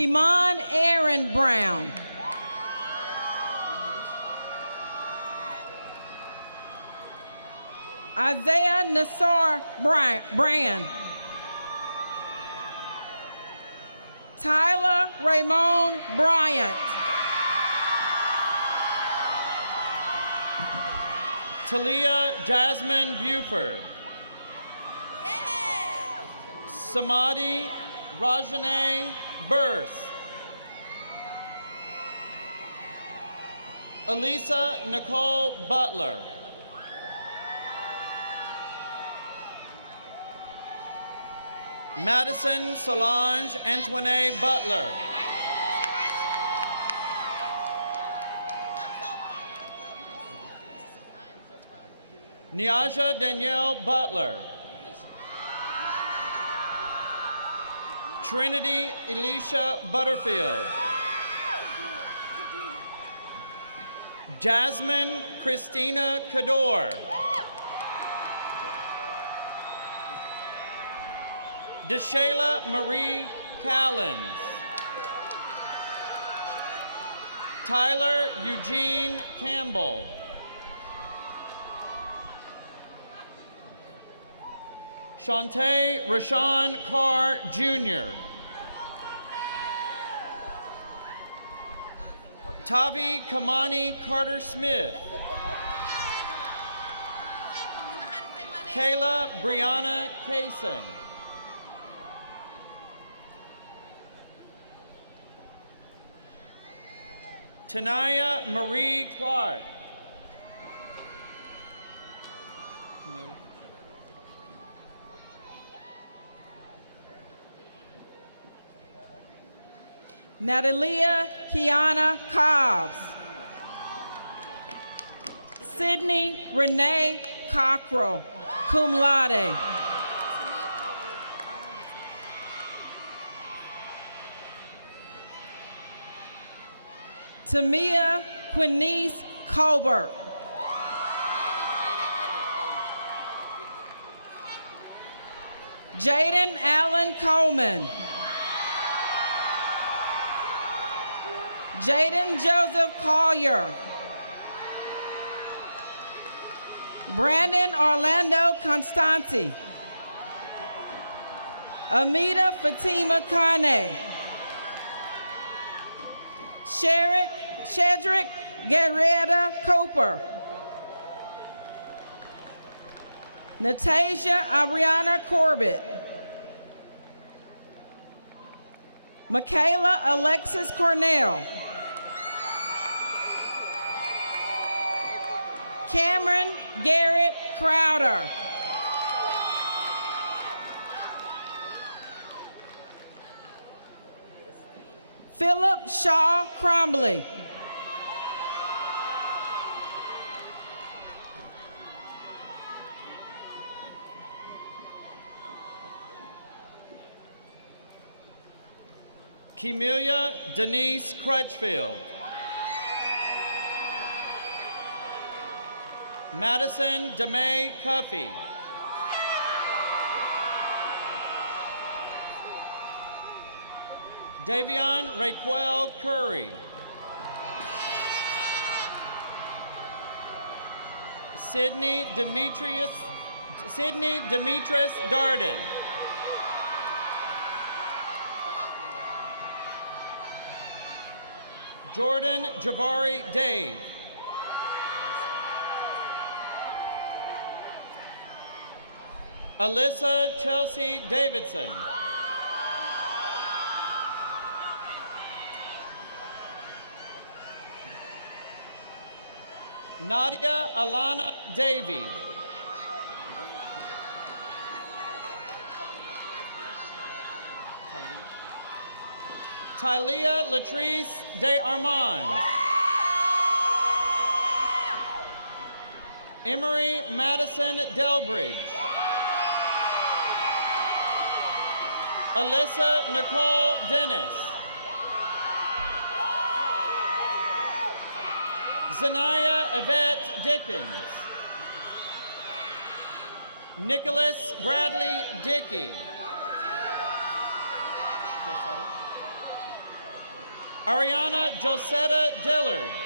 Kimon Aaron Brown. Isaiah Nicole Brown. Tyler Renee Bryant. Toledo Jasmine Buford. Samadi Aznari Berg. Alisa Nicole Butler. Madison Solange Antoinette Butler. Eliza Danielle Butler. Trinity Elisa Butterfield. Jasmine Christina Cador. Victoria Marie Collins. Tyler Eugene Campbell. Shantae Rashawn Carr Jr. Tavi Kamani Carter Smith. Kayla Brianna Jason. Shania Marie Clark. Madeline Tiana Powell. Sydney Renee Castro, cum laude. Sunita Denise Colbert. Jaden Allen Coleman. Jaden Gilbert Collier. Brandon Orlando Constanti. Anita Cecilia Piano. Sharon Cedric Delrero Camelia Denise Crutchfield. Madison Jermaine Petty. Vivian Michelle Curry. Sydney Demetrius Gardner. Jordan Jabari King. Alyssa Chelsea Davidson. Martha Alana Davies. Talia Yasin De Armand. Emery Madison Delbert. Alyssa Nicole Dennis. Kanaya Yvette Dickens. Nicholas Bradley Dickens. Ariana Josetta Dillon.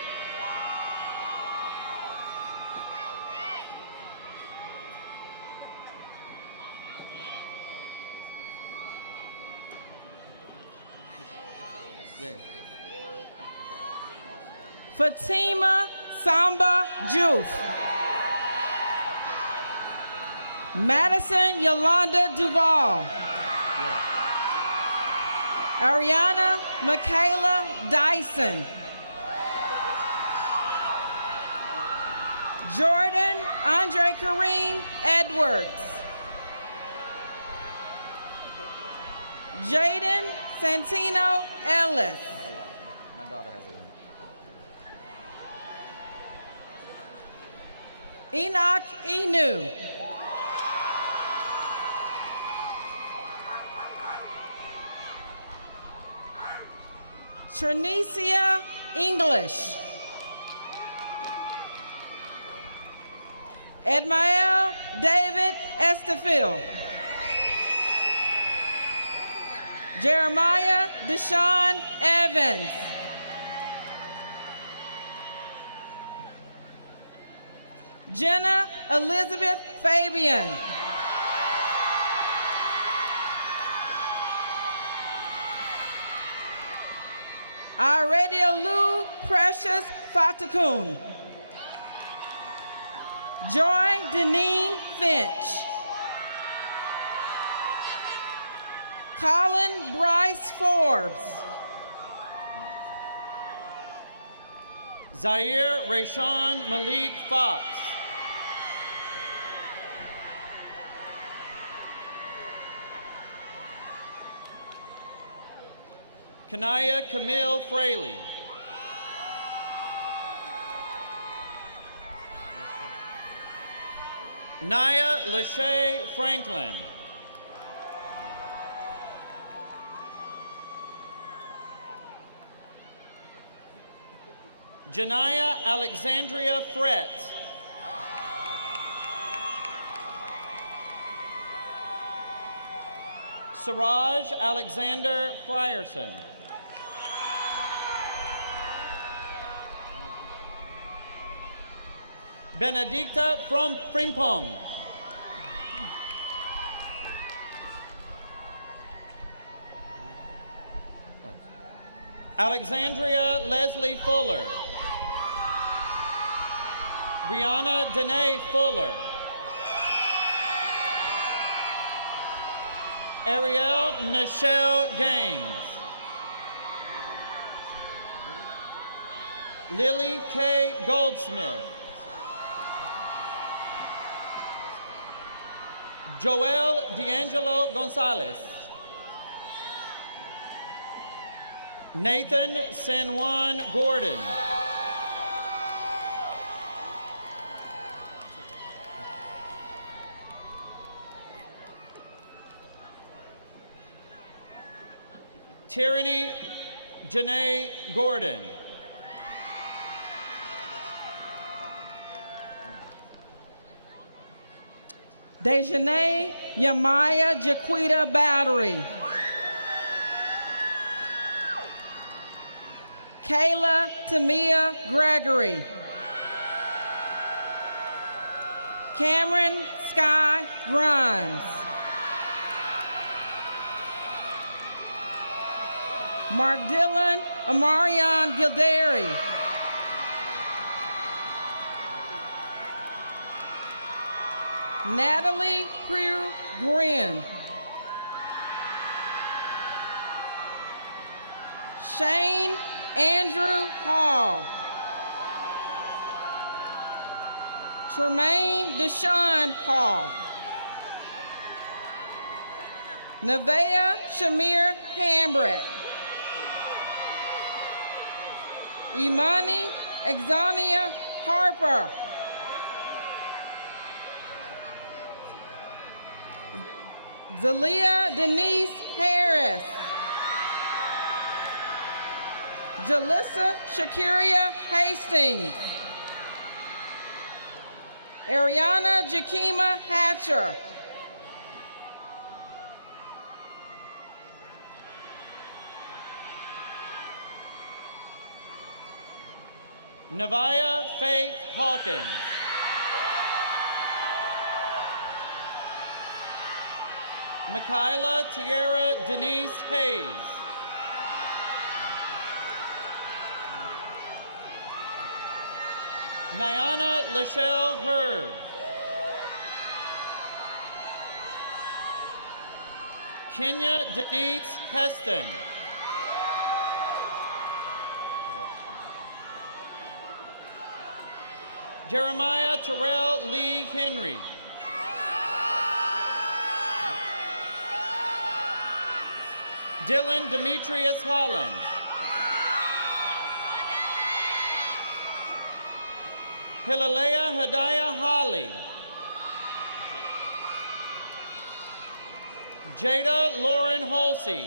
Janaya Alexandria Press. Siraj Alexander Fryerson. Benedicta Constantine. Alexandria Leslie Fuller. Brianna Janae Fuller. Joel D'Angelo Gonzalez. Nathan San Juan Gordon. Tyranny Janae Gordon. Janae Yamaya Jakia Bagley. Kayla Amina Gregory. Cameron Scott Ryan. Marjorie Amaria Javeri. Natalie Williams. Navaya Faith Hawkins. Natalia Sierra Denise Hayes. Diana Michelle Hayes. Tina Denise Heston. Jeremiah Terrell Lee King. Dylan Demetria Collins. Luella Hidayah Holly. Cradle Lynn Holton.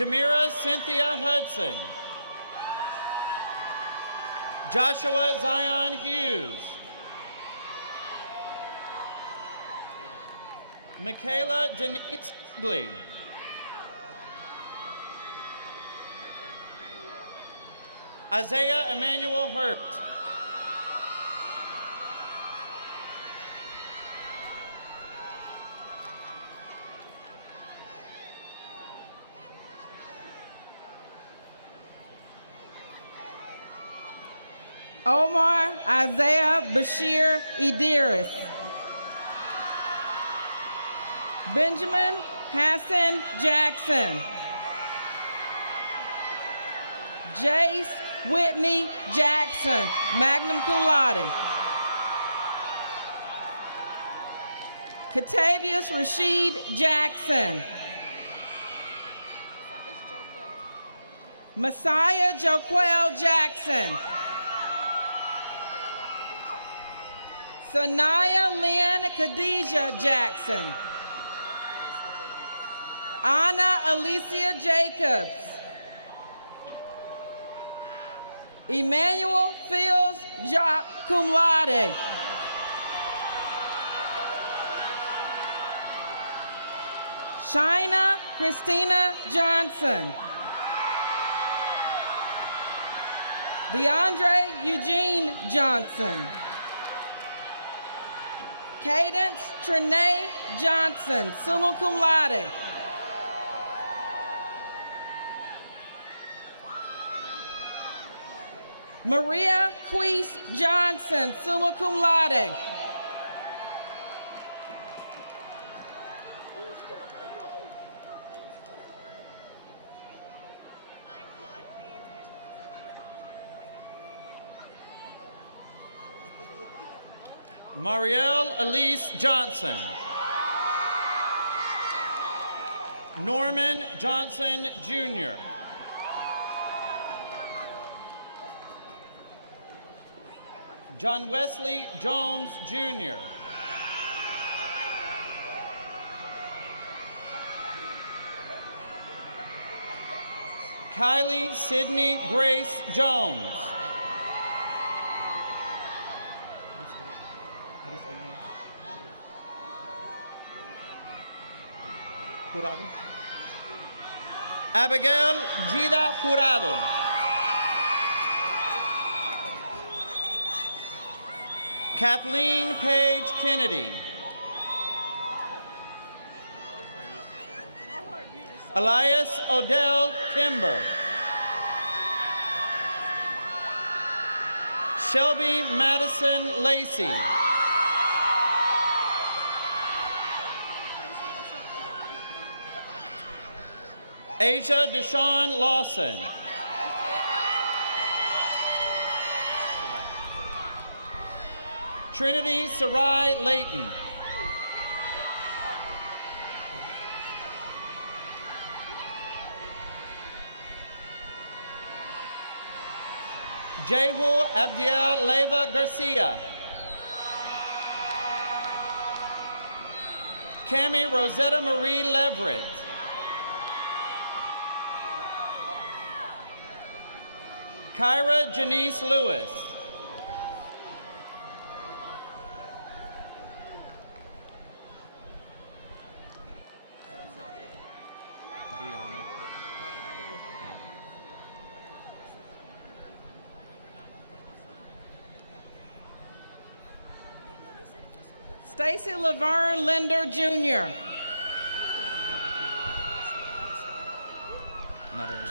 Tamira Cynthia Holton. Joshua Zion Hughes. Michaela Denise Lee. Isaiah Emmanuel Hurst. Omar Isaiah Bashir Revere. Benjamin Catherine Jackson. Grace Whitney Jackson. Mama Patty Rasheed Jackson. Messiah Joquil Jackson. Anaya Leah Khadija Jackson. Anna Alicia Jacobs. Emmanuel Fields Roxanado. Anna Christina Johnson. DeAndre Eugene Johnson. Taylor Jeanette Johnson, Silicon Ladder. Maria Louise Johnson, Silicon Ladder. Ariel Elise Johnson. Norman Johnson Jr. John Wesley Jones Jr. Kylie Sydney Grace Jones. Abigail Gila Tirado. Kathleen Cole Kennedy. Elias Odell Simber. Shelby Madison Lacey. Asia Deshaun Lawson. Trinity Sawai Layton. Xavier Abdiel Leyva Garcia. Shannon Rosetta Marie Ledger. Tyler Denise Lewis. Jason Levine Linder Jr.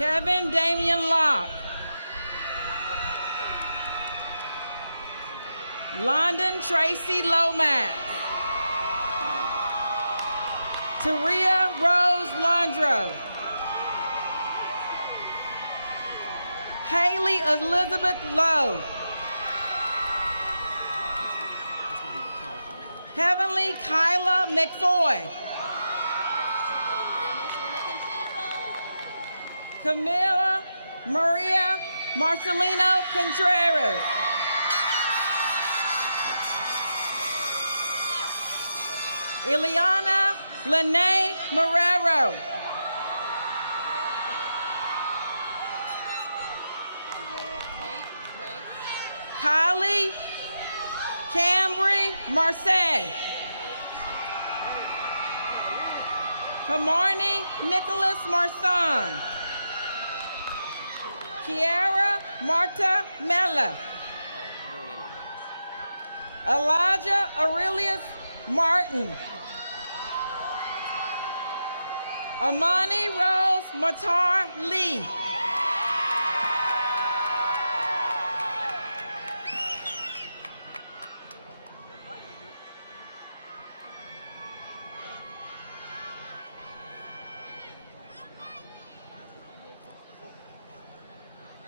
Kevin Daniel Long. Rhonda Tracy Lopez. Maria Rose Landro. Kelly Elizabeth Rose. Beverly Tyler McCoy. Camilla Maria Martinez Contreras. Ileana Renee Moreno. Carly Stanley Marquez. Kamari Nicholas Marcelo. Sierra Martha Miller. Eliza Olivia Martin. Amani Rose McCord Lee.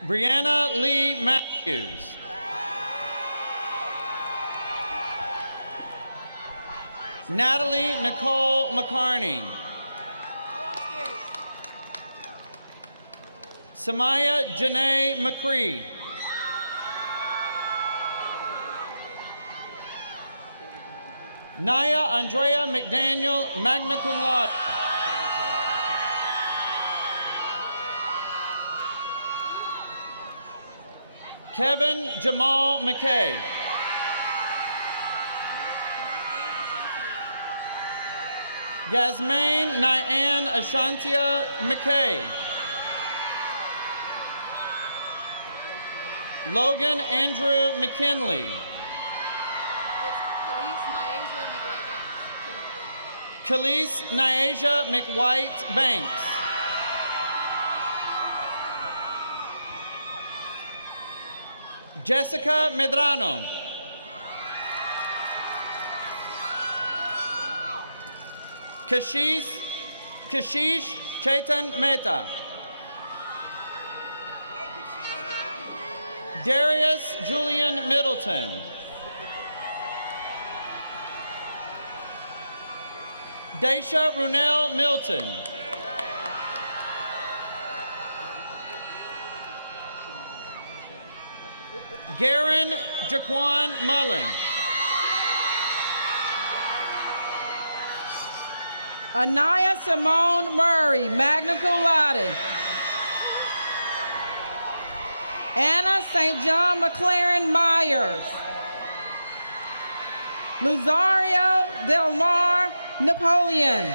Brianna Lee Maxey. Natalie Nicole McCarney. Samaya Janae McCree. Maya Andrea McDaniel Magnuson Rock. Kevin Jamal McKay. Jasmine Madeline Asencio McCay. Logan Andrew McKinley. Khalees Malaysia McWhite Banks. Jessica Madonna. Katis Jacob Mehta. Darius Julian Middleton. Karen Declan Miller. Anaya Simone Murray, magna cum laude. Anna and John McClaren Meyer. Rosaria Del Mar Namurian.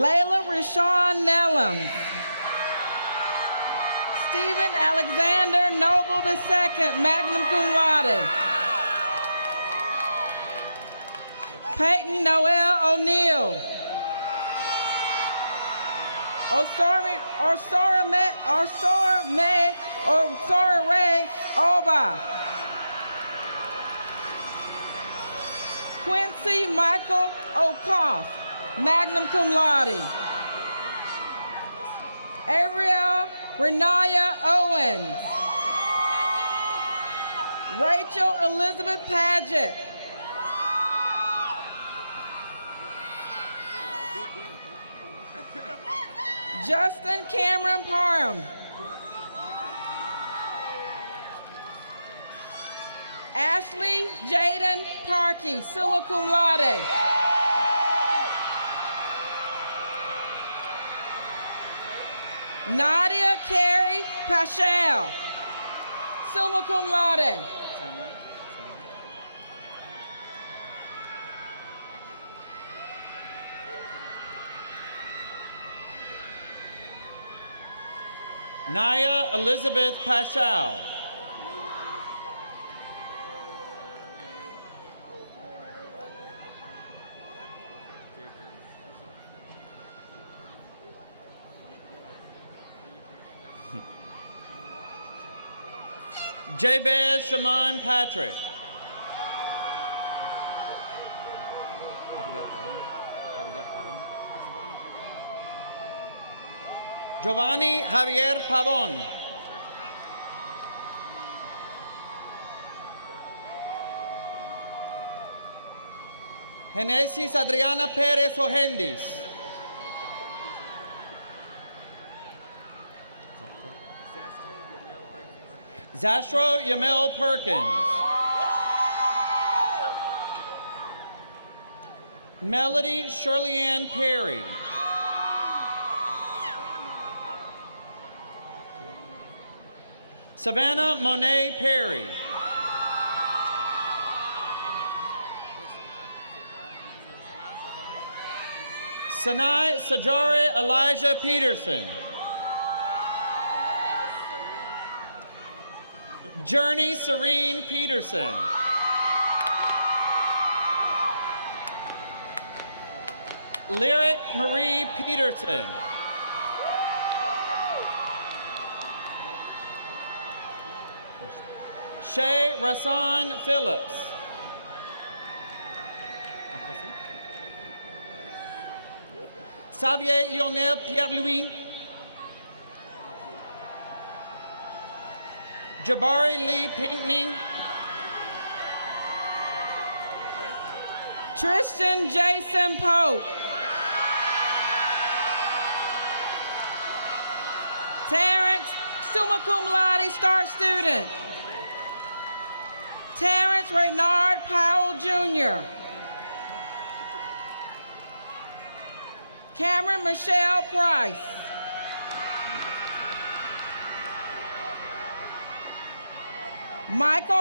Luella Deshawn Mellon. Maya Elizabeth Marshall. Gregory Simone Parker. Giovanni Javier Caron. Benedict Adriana Pérez Henry. Joshua Romero Perkins. Melody Julianne Perry. Savannah Monet Perry. Samar Sajori Elijah Peterson. Tony Louise Peterson. Liv Marie Peterson. Joe Rashawn Phillips. Samuel Yunus Denny. Jabari Lee Clinton. Tristan J. Pinto. Michael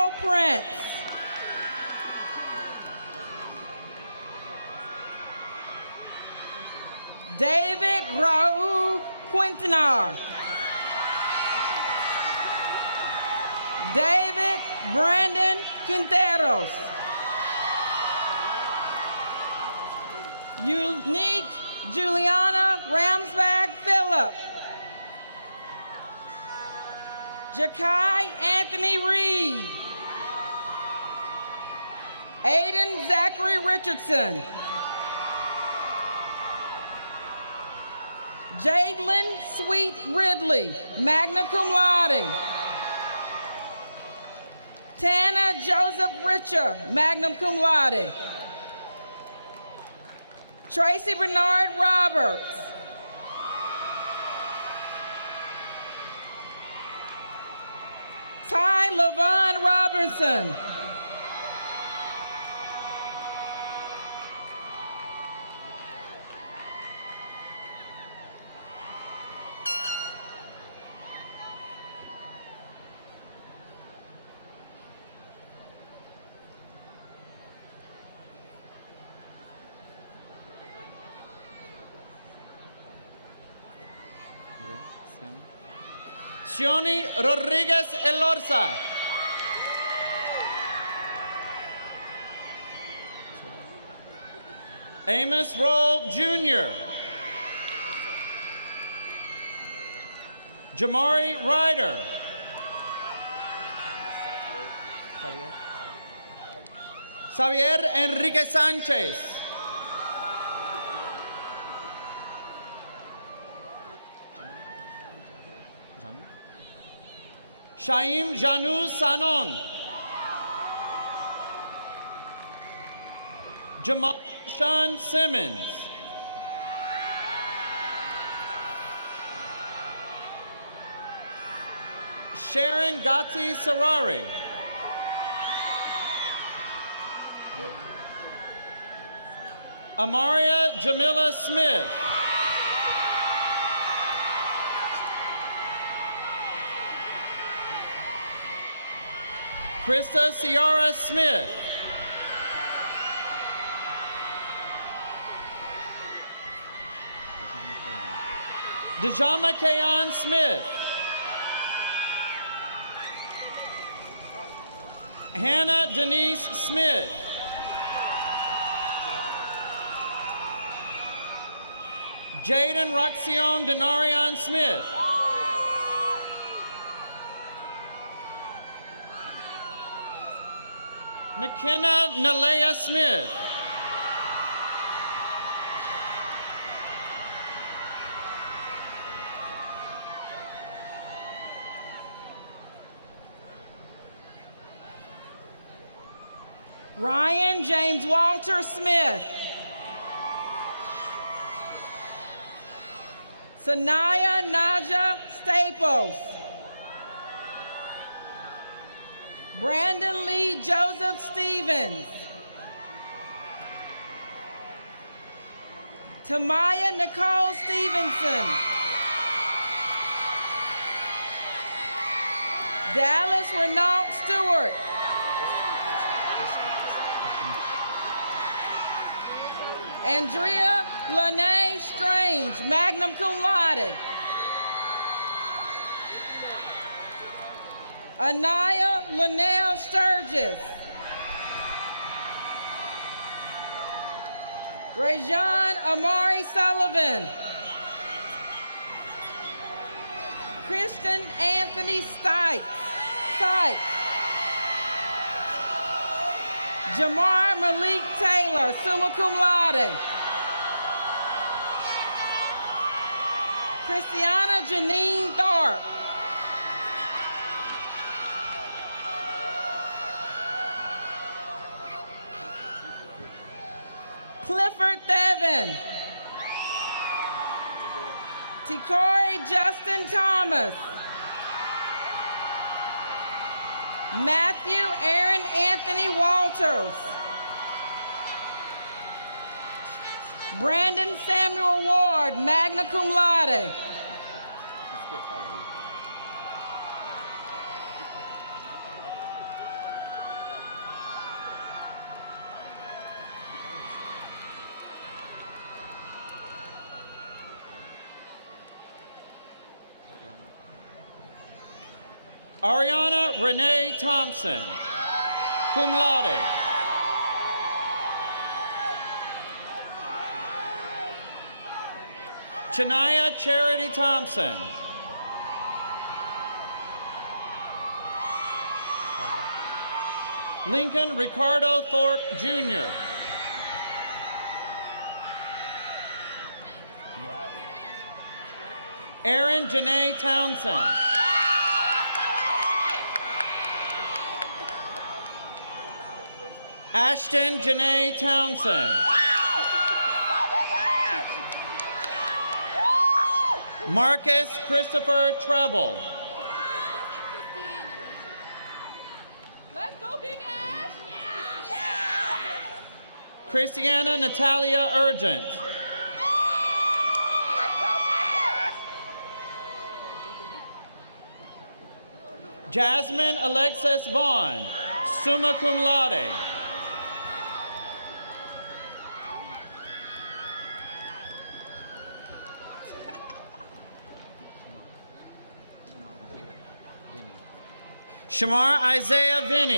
Sean Isaiah Green.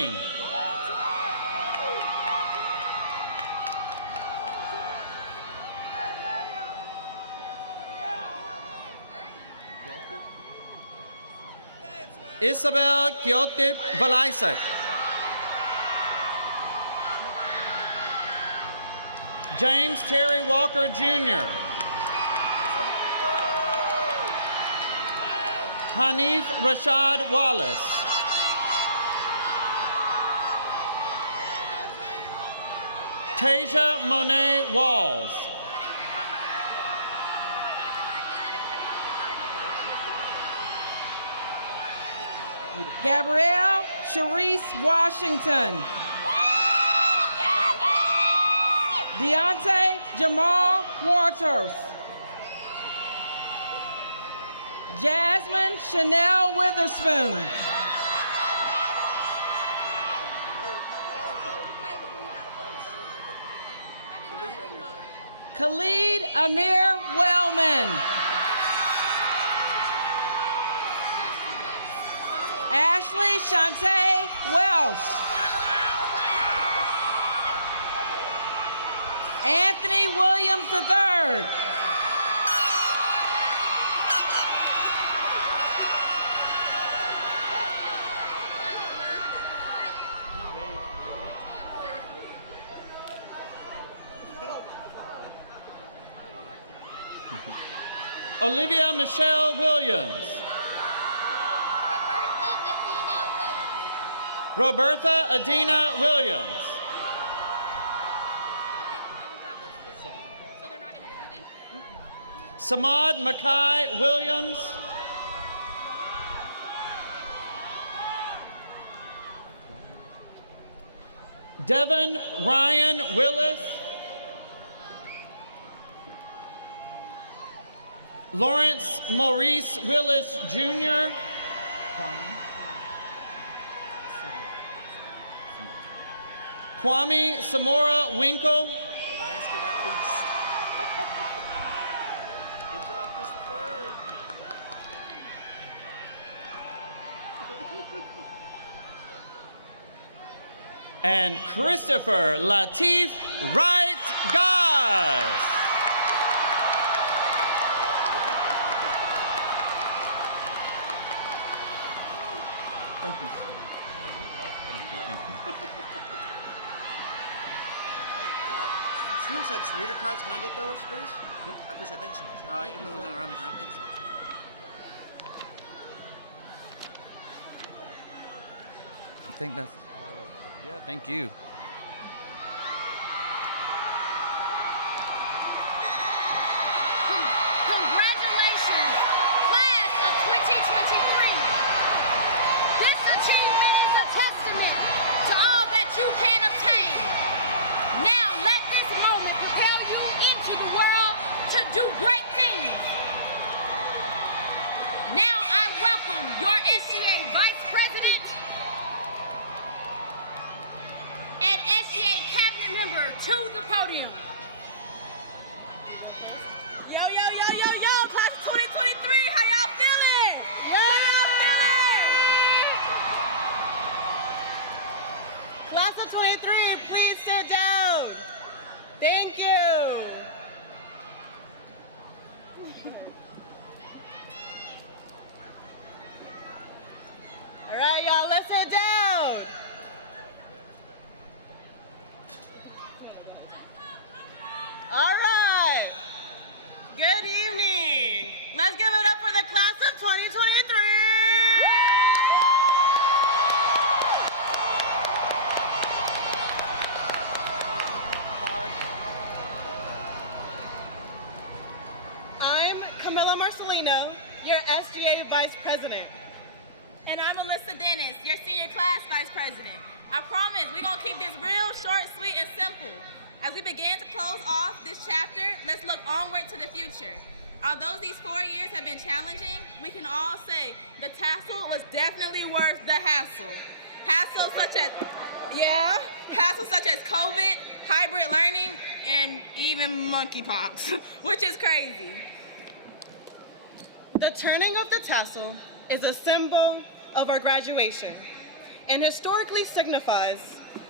Isabel Lopez Polanco. James J. Walker Jr. Manish Prasad Wallace. Teresa Manuel Wall. Samad Makai Williams. Kevin Ryan Williams. Lawrence Maurice Willis Jr. Kwame Samora Weaver. And Christopher Latif. Congratulations, class of 2023. This achievement is a testament to all that you can obtain. Now let this moment propel you into the world to do great things. Now I welcome your SGA Vice President and SGA Cabinet Member to the podium. Yo, yo, yo, yo, yo, class of 2023, how y'all feeling? Yeah! Class of 23, please sit down. Thank you. All right, y'all, let's sit down. All right. Good evening. Let's give it up for the class of 2023. I'm Camilla Marcelino, your SGA Vice President. And I'm Alyssa Dennis, your senior class vice president. I promise we're going to keep this real short, sweet, and simple. As we begin to close off this chapter, let's look onward to the future. Although these 4 years have been challenging, we can all say the tassel was definitely worth the hassle. Hassles such as COVID, hybrid learning, and even monkeypox, which is crazy. The turning of the tassel is a symbol of our graduation. and historically signifies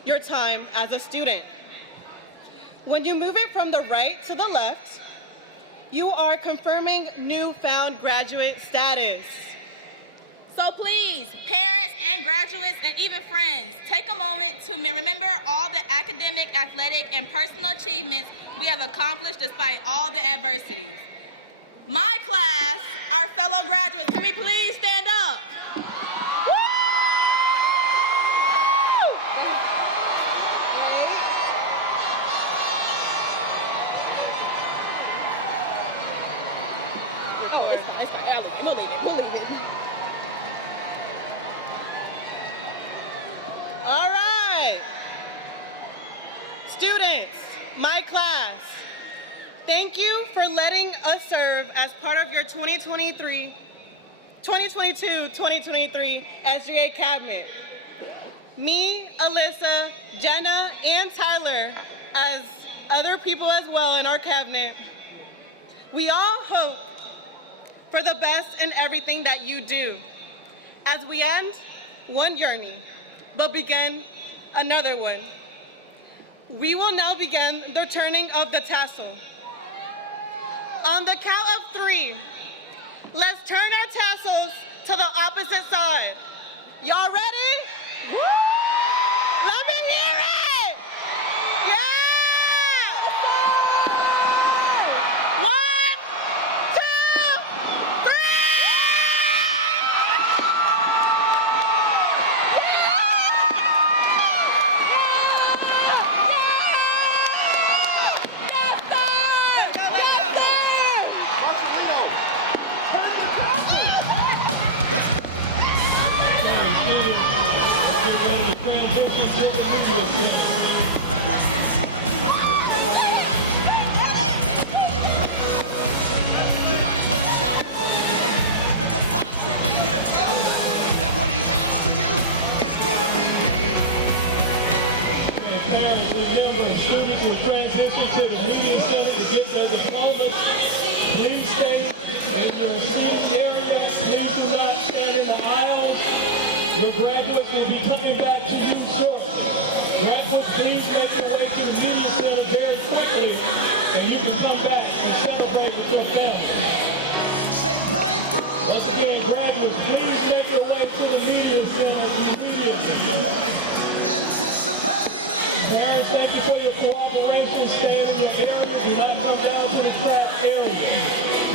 your time as a student. When you move it from the right to the left, you are confirming newfound graduate status. So please, parents and graduates and even friends, take a moment to remember all the academic, athletic, and personal achievements we have accomplished despite all the adversities. My class, our fellow graduates, can we please stand up? Woo! Oh, it's fine, it's fine. We'll leave it. All right. Students, my class, thank you for letting us serve as part of your 2022-2023 SGA cabinet. Me, Alyssa, Jenna, and Tyler, as other people as well in our cabinet, we all hope for the best in everything that you do as we end one journey, but begin another one. We will now begin the turning of the tassel. On the count of 3, let's turn our tassels to the opposite side. Y'all ready? Woo! Let me hear it! Yeah! 1, 2, 3! Transition to the media center. Parents, remember, students will transition to the media center to get their diplomas. Please stay in your seating area. Please do not stand in the aisles. Your graduates will be coming back to you shortly. Graduates, please make your way to the media center very quickly, and you can come back and celebrate with your family. Once again, graduates, please make your way to the media center immediately. Parents, thank you for your cooperation. Stay in your area. Do not come down to the track area.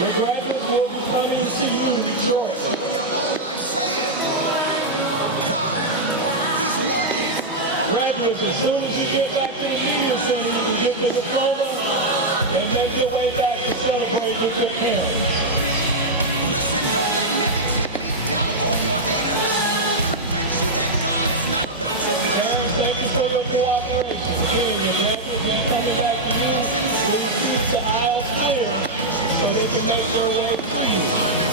Your graduates will be coming to you shortly. Graduates, as soon as you get back to the media center, you can get your diploma and make your way back to celebrate with your parents. Parents, thank you for your cooperation. Again, your graduates are coming back to you. Please keep the aisles clear so they can make their way to you.